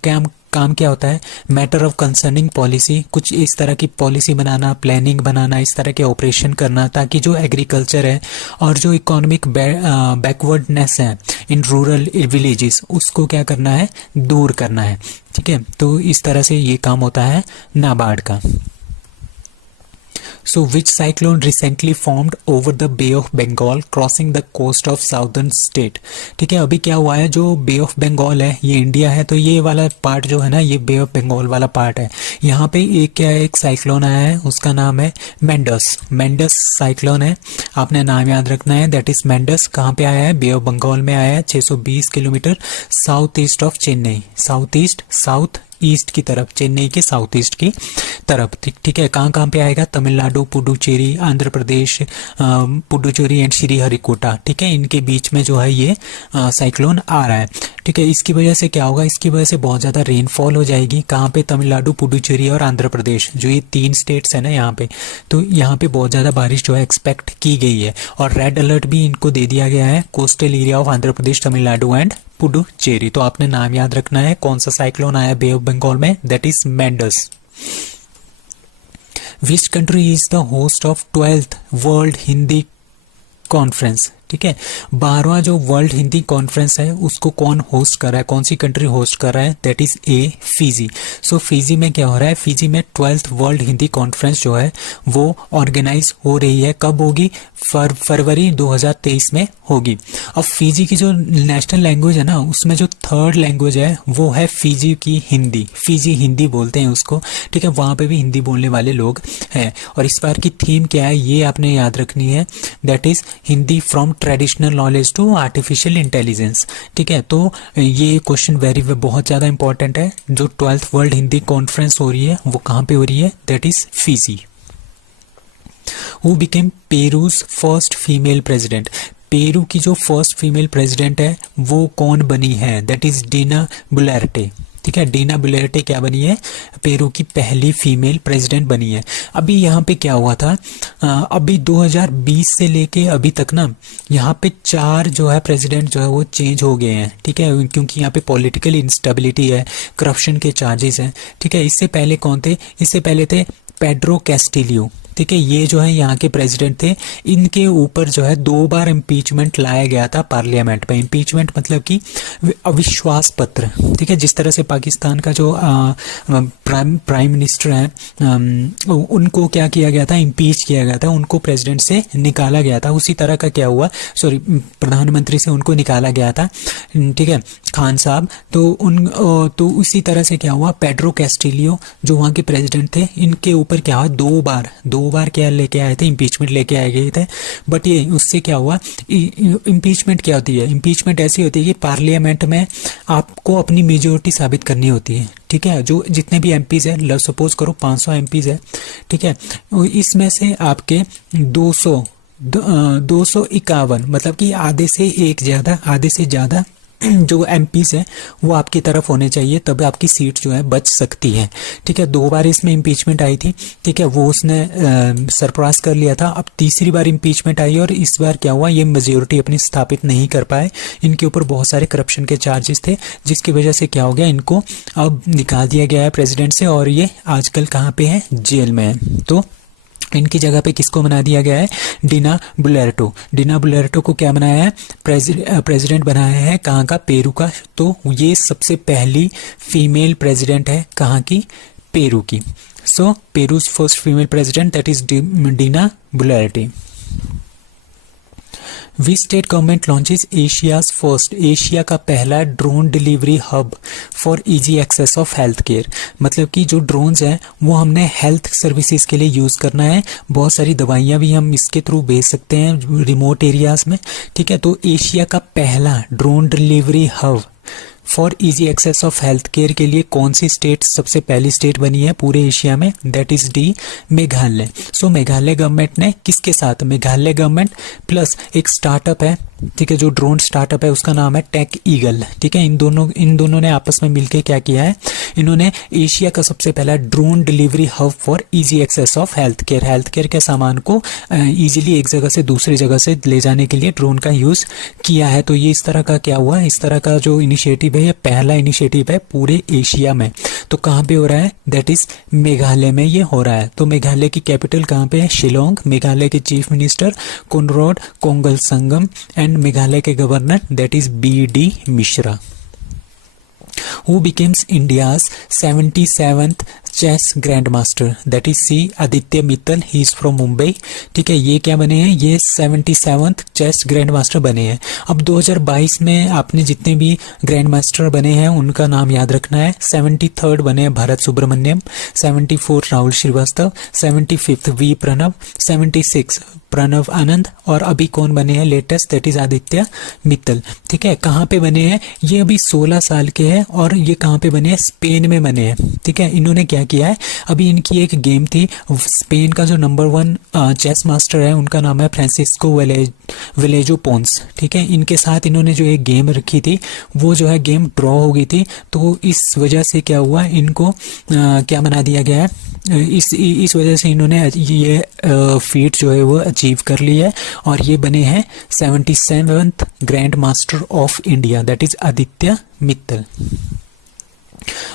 क्या होता है, मैटर ऑफ कंसर्निंग पॉलिसी, कुछ इस तरह की पॉलिसी बनाना, प्लानिंग बनाना, इस तरह के ऑपरेशन करना, ताकि जो एग्रीकल्चर है और जो इकोनॉमिक बैकवर्डनेस है इन रूरल विलेजेस, उसको क्या करना है, दूर करना है। ठीक है, तो इस तरह से ये काम होता है नाबार्ड का। So which cyclone recently formed over the Bay of Bengal crossing the coast of southern state? ठीक है, अभी क्या हुआ है, जो बे ऑफ बंगाल है ये इंडिया है, तो ये वाला पार्ट जो है ना, ये बे ऑफ बंगाल वाला पार्ट है। यहाँ पे एक साइक्लोन आया है, उसका नाम है मेंडस साइक्लोन है। आपने नाम याद रखना है, दैट इज मेंडस। कहाँ पे आया है, बे ऑफ बंगाल में आया है, 620 kilometre south east of Chennai, south east की तरफ, चेन्नई के साउथ ईस्ट की तरफ। ठीक है, कहाँ पे आएगा, तमिलनाडु, पुडुचेरी, आंध्र प्रदेश, पुडुचेरी एंड श्रीहरिकोटा। ठीक है, इनके बीच में जो है ये साइक्लोन आ रहा है। ठीक है, इसकी वजह से क्या होगा, इसकी वजह से बहुत ज़्यादा रेनफॉल हो जाएगी। कहाँ पे, तमिलनाडु, पुडुचेरी और आंध्र प्रदेश, जो ये 3 स्टेट्स है ना यहाँ पे, तो यहाँ पे बहुत ज़्यादा बारिश जो है एक्सपेक्ट की गई है। और रेड अलर्ट भी इनको दे दिया गया है, coastal area of Andhra Pradesh, Tamil Nadu and Puducherry. तो आपने नाम याद रखना है, कौन सा साइक्लोन आया बे ऑफ बंगाल में, that is Mendes. Which country is the host of 12th world Hindi conference? ठीक है, 12वां जो वर्ल्ड हिंदी कॉन्फ्रेंस है उसको कौन होस्ट कर रहा है, कौन सी कंट्री होस्ट कर रहा है, that is A Fiji. So Fiji में क्या हो रहा है, फिजी में 12th वर्ल्ड हिंदी कॉन्फ्रेंस जो है वो ऑर्गेनाइज हो रही है। कब होगी, फरवरी 2023 में होगी। अब फिजी की जो नेशनल लैंग्वेज है ना, उसमें जो 3rd लैंग्वेज है वो है फिजी की हिंदी, फिजी हिंदी बोलते हैं उसको। ठीक है, वहाँ पे भी हिंदी बोलने वाले लोग हैं। और इस बार की थीम क्या है, ये आपने याद रखनी है, that is Hindi from traditional knowledge to artificial intelligence. ठीक है, तो ये क्वेश्चन बहुत ज़्यादा इंपॉर्टेंट है। जो 12th वर्ल्ड हिंदी कॉन्फ्रेंस हो रही है वो कहाँ पे हो रही है, that is Fiji. Who became Peru's first female president? Peru की जो फर्स्ट फीमेल प्रेसिडेंट है वो कौन बनी है, दैट इज डीना बुलेर्टे। ठीक है, डीना बुलेर्टे क्या बनी है, पेरू की पहली फीमेल प्रेसिडेंट बनी है। अभी यहाँ पे क्या हुआ था, अभी 2020 से लेके अभी तक ना, यहाँ पे 4 जो है प्रेसिडेंट जो है वो चेंज हो गए हैं। ठीक है, क्योंकि यहाँ पे पॉलिटिकल इंस्टेबिलिटी है, करप्शन के चार्जेस हैं। ठीक है, इससे पहले कौन थे, इससे पहले थे पेड्रो कैस्टिलियो। ठीक है, ये जो है यहाँ के प्रेसिडेंट थे। इनके ऊपर जो है 2 बार इम्पीचमेंट लाया गया था पार्लियामेंट में। इम्पीचमेंट मतलब कि अविश्वास पत्र। ठीक है, जिस तरह से पाकिस्तान का जो प्राइम मिनिस्टर है, उनको क्या किया गया था, इम्पीच किया गया था, उनको प्रेसिडेंट से निकाला गया था। उसी तरह का क्या हुआ, प्रधानमंत्री से उनको निकाला गया था। ठीक है, खान साहब, तो उसी तरह से क्या हुआ, पेड्रो कैस्टिलियो जो वहाँ के प्रेसिडेंट थे, इनके ऊपर क्या हुआ, 2 बार क्या लेके आए थे, इम्पीचमेंट लेके आए गए थे। बट ये उससे क्या हुआ, इम्पीचमेंट क्या होती है, इम्पीचमेंट ऐसी होती है कि पार्लियामेंट में आपको अपनी मेजोरिटी साबित करनी होती है। ठीक है, जो जितने भी एमपीज है, सपोज करो 500 एमपीज है। ठीक है, इसमें से आपके 251 मतलब कि आधे से ज़्यादा जो एमपीज है वो आपकी तरफ होने चाहिए, तब आपकी सीट जो है बच सकती है। ठीक है, 2 बार इसमें इम्पीचमेंट आई थी। ठीक है, वो उसने सरपास कर लिया था। अब तीसरी बार इम्पीचमेंट आई और इस बार क्या हुआ, ये मेजोरिटी अपनी स्थापित नहीं कर पाए। इनके ऊपर बहुत सारे करप्शन के चार्जेस थे, जिसकी वजह से क्या हो गया, इनको अब निकाल दिया गया है प्रेसिडेंट से, और ये आजकल कहाँ पे है, जेल में है। तो इनकी जगह पे किसको बना दिया गया है, डीना बुलेर्टो को क्या बनाया है, प्रेसिडेंट बनाया है, कहाँ का, पेरू का। तो ये सबसे पहली फीमेल प्रेसिडेंट है, कहाँ की, पेरू की। So Peru's first female president that is Dina Boluarte. Which state government launches Asia's first, Asia का पहला drone delivery hub for easy access of health care. मतलब कि जो ड्रोन्स हैं वो हमने हेल्थ सर्विसेज के लिए यूज़ करना है, बहुत सारी दवाइयाँ भी हम इसके थ्रू भेज सकते हैं रिमोट एरियाज में, ठीक है। तो एशिया का पहला drone delivery hub for easy access of health care के लिए कौन सी स्टेट सबसे पहली स्टेट बनी है पूरे एशिया में, that is D, Meghalaya. So Meghalaya government ने किसके साथ, मेघालय गवर्नमेंट प्लस एक स्टार्टअप है, ठीक है, जो ड्रोन स्टार्टअप है उसका नाम है टेक ईगल, ठीक है। इन दोनों ने आपस में मिलकर क्या किया है, इन्होंने एशिया का सबसे पहला drone delivery hub for easy access of health care के सामान को इजीली एक जगह से दूसरी जगह से ले जाने के लिए ड्रोन का यूज किया है। तो ये इस तरह का क्या हुआ, इस तरह का जो इनिशिएटिव है ये पहला इनिशिएटिव है पूरे एशिया में। तो कहाँ पे हो रहा है, दैट इज मेघालय में ये हो रहा है। तो मेघालय की कैपिटल कहाँ पे है, शिलोंग। मेघालय के chief minister Conrad Kongkal Sangma and Meghalaya के governor that is B D. Mishra. Who becomes India's 77th chess grandmaster, that is C. Aditya Mittal, he is from Mumbai, ठीक है। ये क्या बने हैं, ये 77th चेस ग्रैंड मास्टर बने हैं। अब 2022 में आपने जितने भी ग्रैंड मास्टर बने हैं उनका नाम याद रखना है। 73rd बने हैं भरत सुब्रमण्यम, 74 राहुल श्रीवास्तव, 75 वी प्रणव, 76 प्रणव आनंद, और अभी कौन बने हैं latest, that is Aditya Mittal, ठीक है। कहाँ पे बने हैं, ये अभी 16 साल के हैं और ये कहाँ पे बने हैं, स्पेन में बने हैं, ठीक है। इन्होंने क्या किया है, अभी इनकी एक गेम थी, स्पेन का जो नंबर 1 चेस मास्टर है उनका नाम है फ्रांसिस्को वेलेजो पोंस, ठीक है। इनके साथ इन्होंने जो एक गेम रखी थी वो जो है गेम ड्रॉ हो गई थी, तो इस वजह से क्या हुआ, इनको क्या बना दिया गया है, इस वजह से इन्होंने ये फीट जो है वो अचीव कर ली है और ये बने हैं 77th grand master of India, that is Aditya Mittal.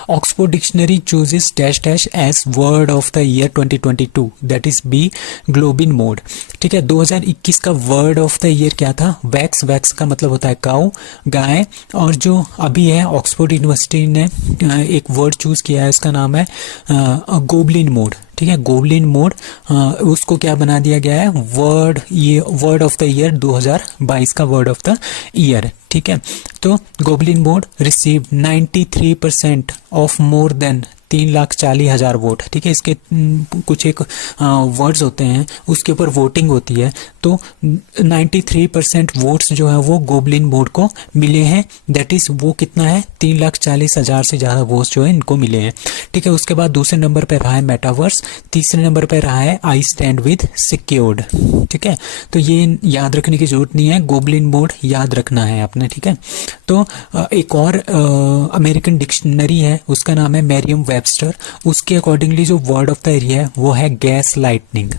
Oxford dictionary chooses dash dash as word of the year 2022, that is B, goblin mode, ठीक है। 2021 का वर्ड ऑफ द ईयर क्या था, वैक्स का मतलब होता है काऊ, गाय, और जो अभी है ऑक्सफोर्ड यूनिवर्सिटी ने एक वर्ड चूज किया है, इसका नाम है गोबलिन मोड, ठीक है। गोबलिन मोड उसको क्या बना दिया गया है, वर्ड ऑफ द ईयर 2022 का वर्ड ऑफ द ईयर, ठीक है। तो goblin mode receive 93% of more than 3,40,000 vote, ठीक है। इसके कुछ एक वर्ड्स होते हैं उसके ऊपर वोटिंग होती है, तो 93% वोट्स जो है वो गोबलिन मोड को मिले हैं, दैट इज वो कितना है, 3,40,000 से ज़्यादा वोट्स जो है इनको मिले हैं, ठीक है। उसके बाद दूसरे नंबर पर रहा है मेटावर्स, तीसरे नंबर पर रहा है आई स्टैंड विद सिक्योर्ड, ठीक है। तो ये याद रखने की जरूरत नहीं है, गोबलिन मोड याद रखना है आपने, ठीक है। तो एक और अमेरिकन डिक्शनरी है उसका नाम है मैरियम वेबस्टर, उसके अकॉर्डिंगली जो वर्ड ऑफ द ईयर है वो है गैस लाइटनिंग,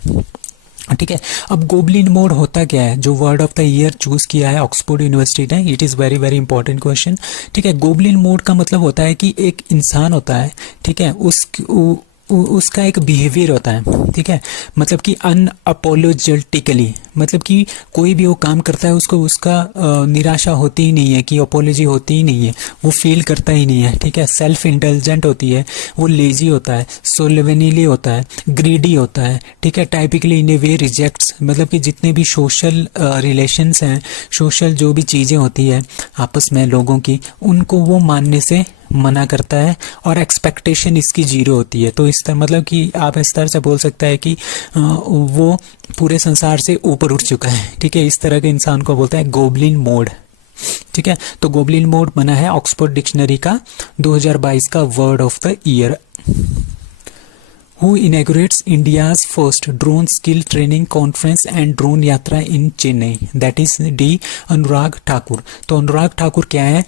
ठीक है। अब गोबलिन मोड होता क्या है, जो word of the year choose किया है ऑक्सफोर्ड यूनिवर्सिटी ने, it is very very important question, ठीक है। गोबलिन मोड का मतलब होता है कि एक इंसान होता है, ठीक है, उसका एक बिहेवियर होता है, ठीक है, मतलब कि अनअपोलोजेटिकली, मतलब कि कोई भी वो काम करता है उसको उसका निराशा होती ही नहीं है, कि अपोलॉजी होती ही नहीं है, वो फील करता ही नहीं है, ठीक है। सेल्फ इंटेलिजेंट होती है, वो लेजी होता है, सोलवेनिली होता है, ग्रीडी होता है, ठीक है। टाइपिकली इन ए वे रिजेक्ट्स, मतलब कि जितने भी सोशल रिलेशंस हैं, सोशल जो भी चीज़ें होती है आपस में लोगों की, उनको वो मानने से मना करता है और एक्सपेक्टेशन इसकी 0 होती है। तो इस तरह मतलब कि आप इस तरह से बोल सकते हैं कि वो पूरे संसार से ऊपर उठ चुका है, ठीक है। इस तरह के इंसान को बोलते हैं गोबलिन मोड, ठीक है। तो गोबलिन मोड बना है ऑक्सफोर्ड डिक्शनरी का 2022 का word of the year. Who inaugurates India's first drone skill training conference and drone यात्रा in Chennai, that is D. Anurag Thakur. तो अनुराग ठाकुर क्या है,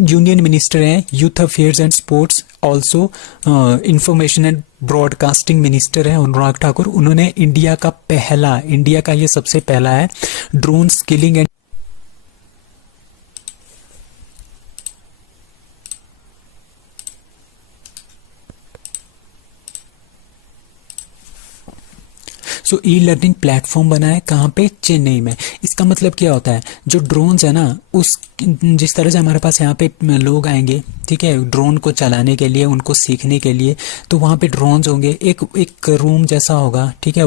यूनियन मिनिस्टर हैं, youth affairs and sports, also information and broadcasting minister है अनुराग ठाकुर। उन्होंने इंडिया का ये सबसे पहला है drone skilling and so e learning platform बना है, कहाँ पे, चेन्नई में। इसका मतलब क्या होता है, जो ड्रोन्स है ना, उस जिस तरह से हमारे पास यहाँ पे लोग आएंगे, ठीक है, ड्रोन को चलाने के लिए, उनको सीखने के लिए, तो वहाँ पे ड्रोन्स होंगे, एक रूम जैसा होगा, ठीक है,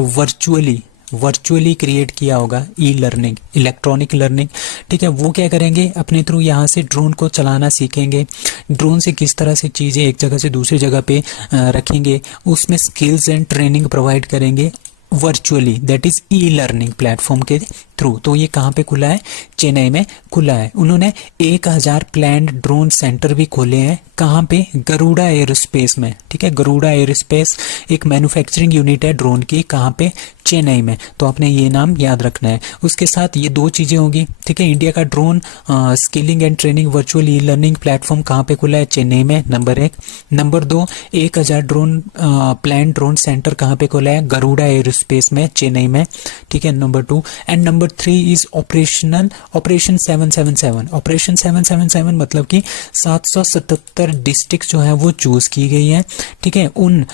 वर्चुअली क्रिएट किया होगा, ई लर्निंग, इलेक्ट्रॉनिक लर्निंग, ठीक है। वो क्या करेंगे, अपने थ्रू यहाँ से ड्रोन को चलाना सीखेंगे, ड्रोन से किस तरह से चीज़ें एक जगह से दूसरी जगह पे रखेंगे, उसमें स्किल्स एंड ट्रेनिंग प्रोवाइड करेंगे virtually, that is e learning platform के थ्रू। तो ये कहाँ पे खुला है, चेन्नई में खुला है। उन्होंने 1000 प्लैंड ड्रोन सेंटर भी खोले हैं, कहाँ पे, गरुड़ा एयरोस्पेस में, ठीक है। गरुड़ा एयरोस्पेस एक मैन्युफैक्चरिंग यूनिट है ड्रोन की, कहाँ पे, चेन्नई में। तो आपने ये नाम याद रखना है। उसके साथ ये 2 चीज़ें होंगी, ठीक है। इंडिया का drone skilling and training virtual e learning platform कहाँ पे खुला है, चेन्नई में, number 1। Number 2, 1000 drone planned drone centre कहाँ पे खुला है, गरुड़ा एयरोस्पेस में, चेन्नई में, ठीक है, number 2। And number 3 is operation 777। Operation 777 मतलब कि 777 डिस्ट्रिक्ट जो है वो चूज की गई है, ठीक है। उन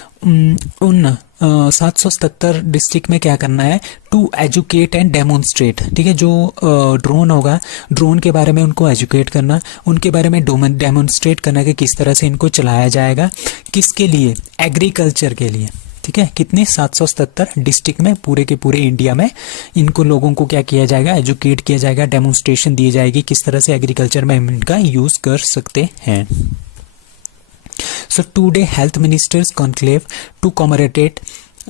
777 डिस्ट्रिक्ट में क्या करना है, टू एजुकेट एंड डेमोन्स्ट्रेट, ठीक है। जो ड्रोन होगा, ड्रोन के बारे में उनको एजुकेट करना, उनके बारे में डेमोन्स्ट्रेट करना कि किस तरह से इनको चलाया जाएगा, किसके लिए, एग्रीकल्चर के लिए, ठीक है। कितने, 777 डिस्ट्रिक्ट में, पूरे के पूरे इंडिया में इनको लोगों को क्या किया जाएगा, एजुकेट किया जाएगा, डेमोन्स्ट्रेशन दी जाएगी किस तरह से एग्रीकल्चर में इनका यूज कर सकते हैं। So today health ministers conclave to commemorate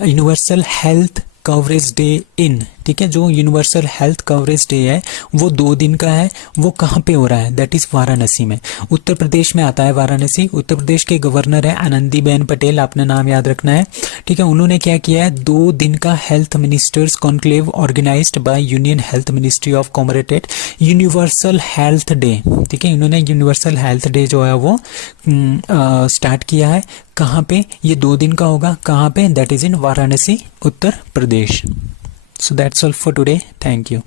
universal health coverage day in, ठीक है। जो यूनिवर्सल हेल्थ कवरेज डे है वो 2 दिन का है, वो कहाँ पे हो रहा है, दैट इज वाराणसी में, उत्तर प्रदेश में आता है वाराणसी। उत्तर प्रदेश के गवर्नर है आनंदीबेन पटेल, आपने नाम याद रखना है, ठीक है। उन्होंने क्या किया है, 2 दिन का health ministers conclave organised by union health ministry of commemorated universal health day, ठीक है। इन्होंने यूनिवर्सल हेल्थ डे जो है वो स्टार्ट किया है, कहाँ पे, ये 2 दिन का होगा, कहाँ पे, that is in Varanasi, Uttar Pradesh. So that's all for today, thank you.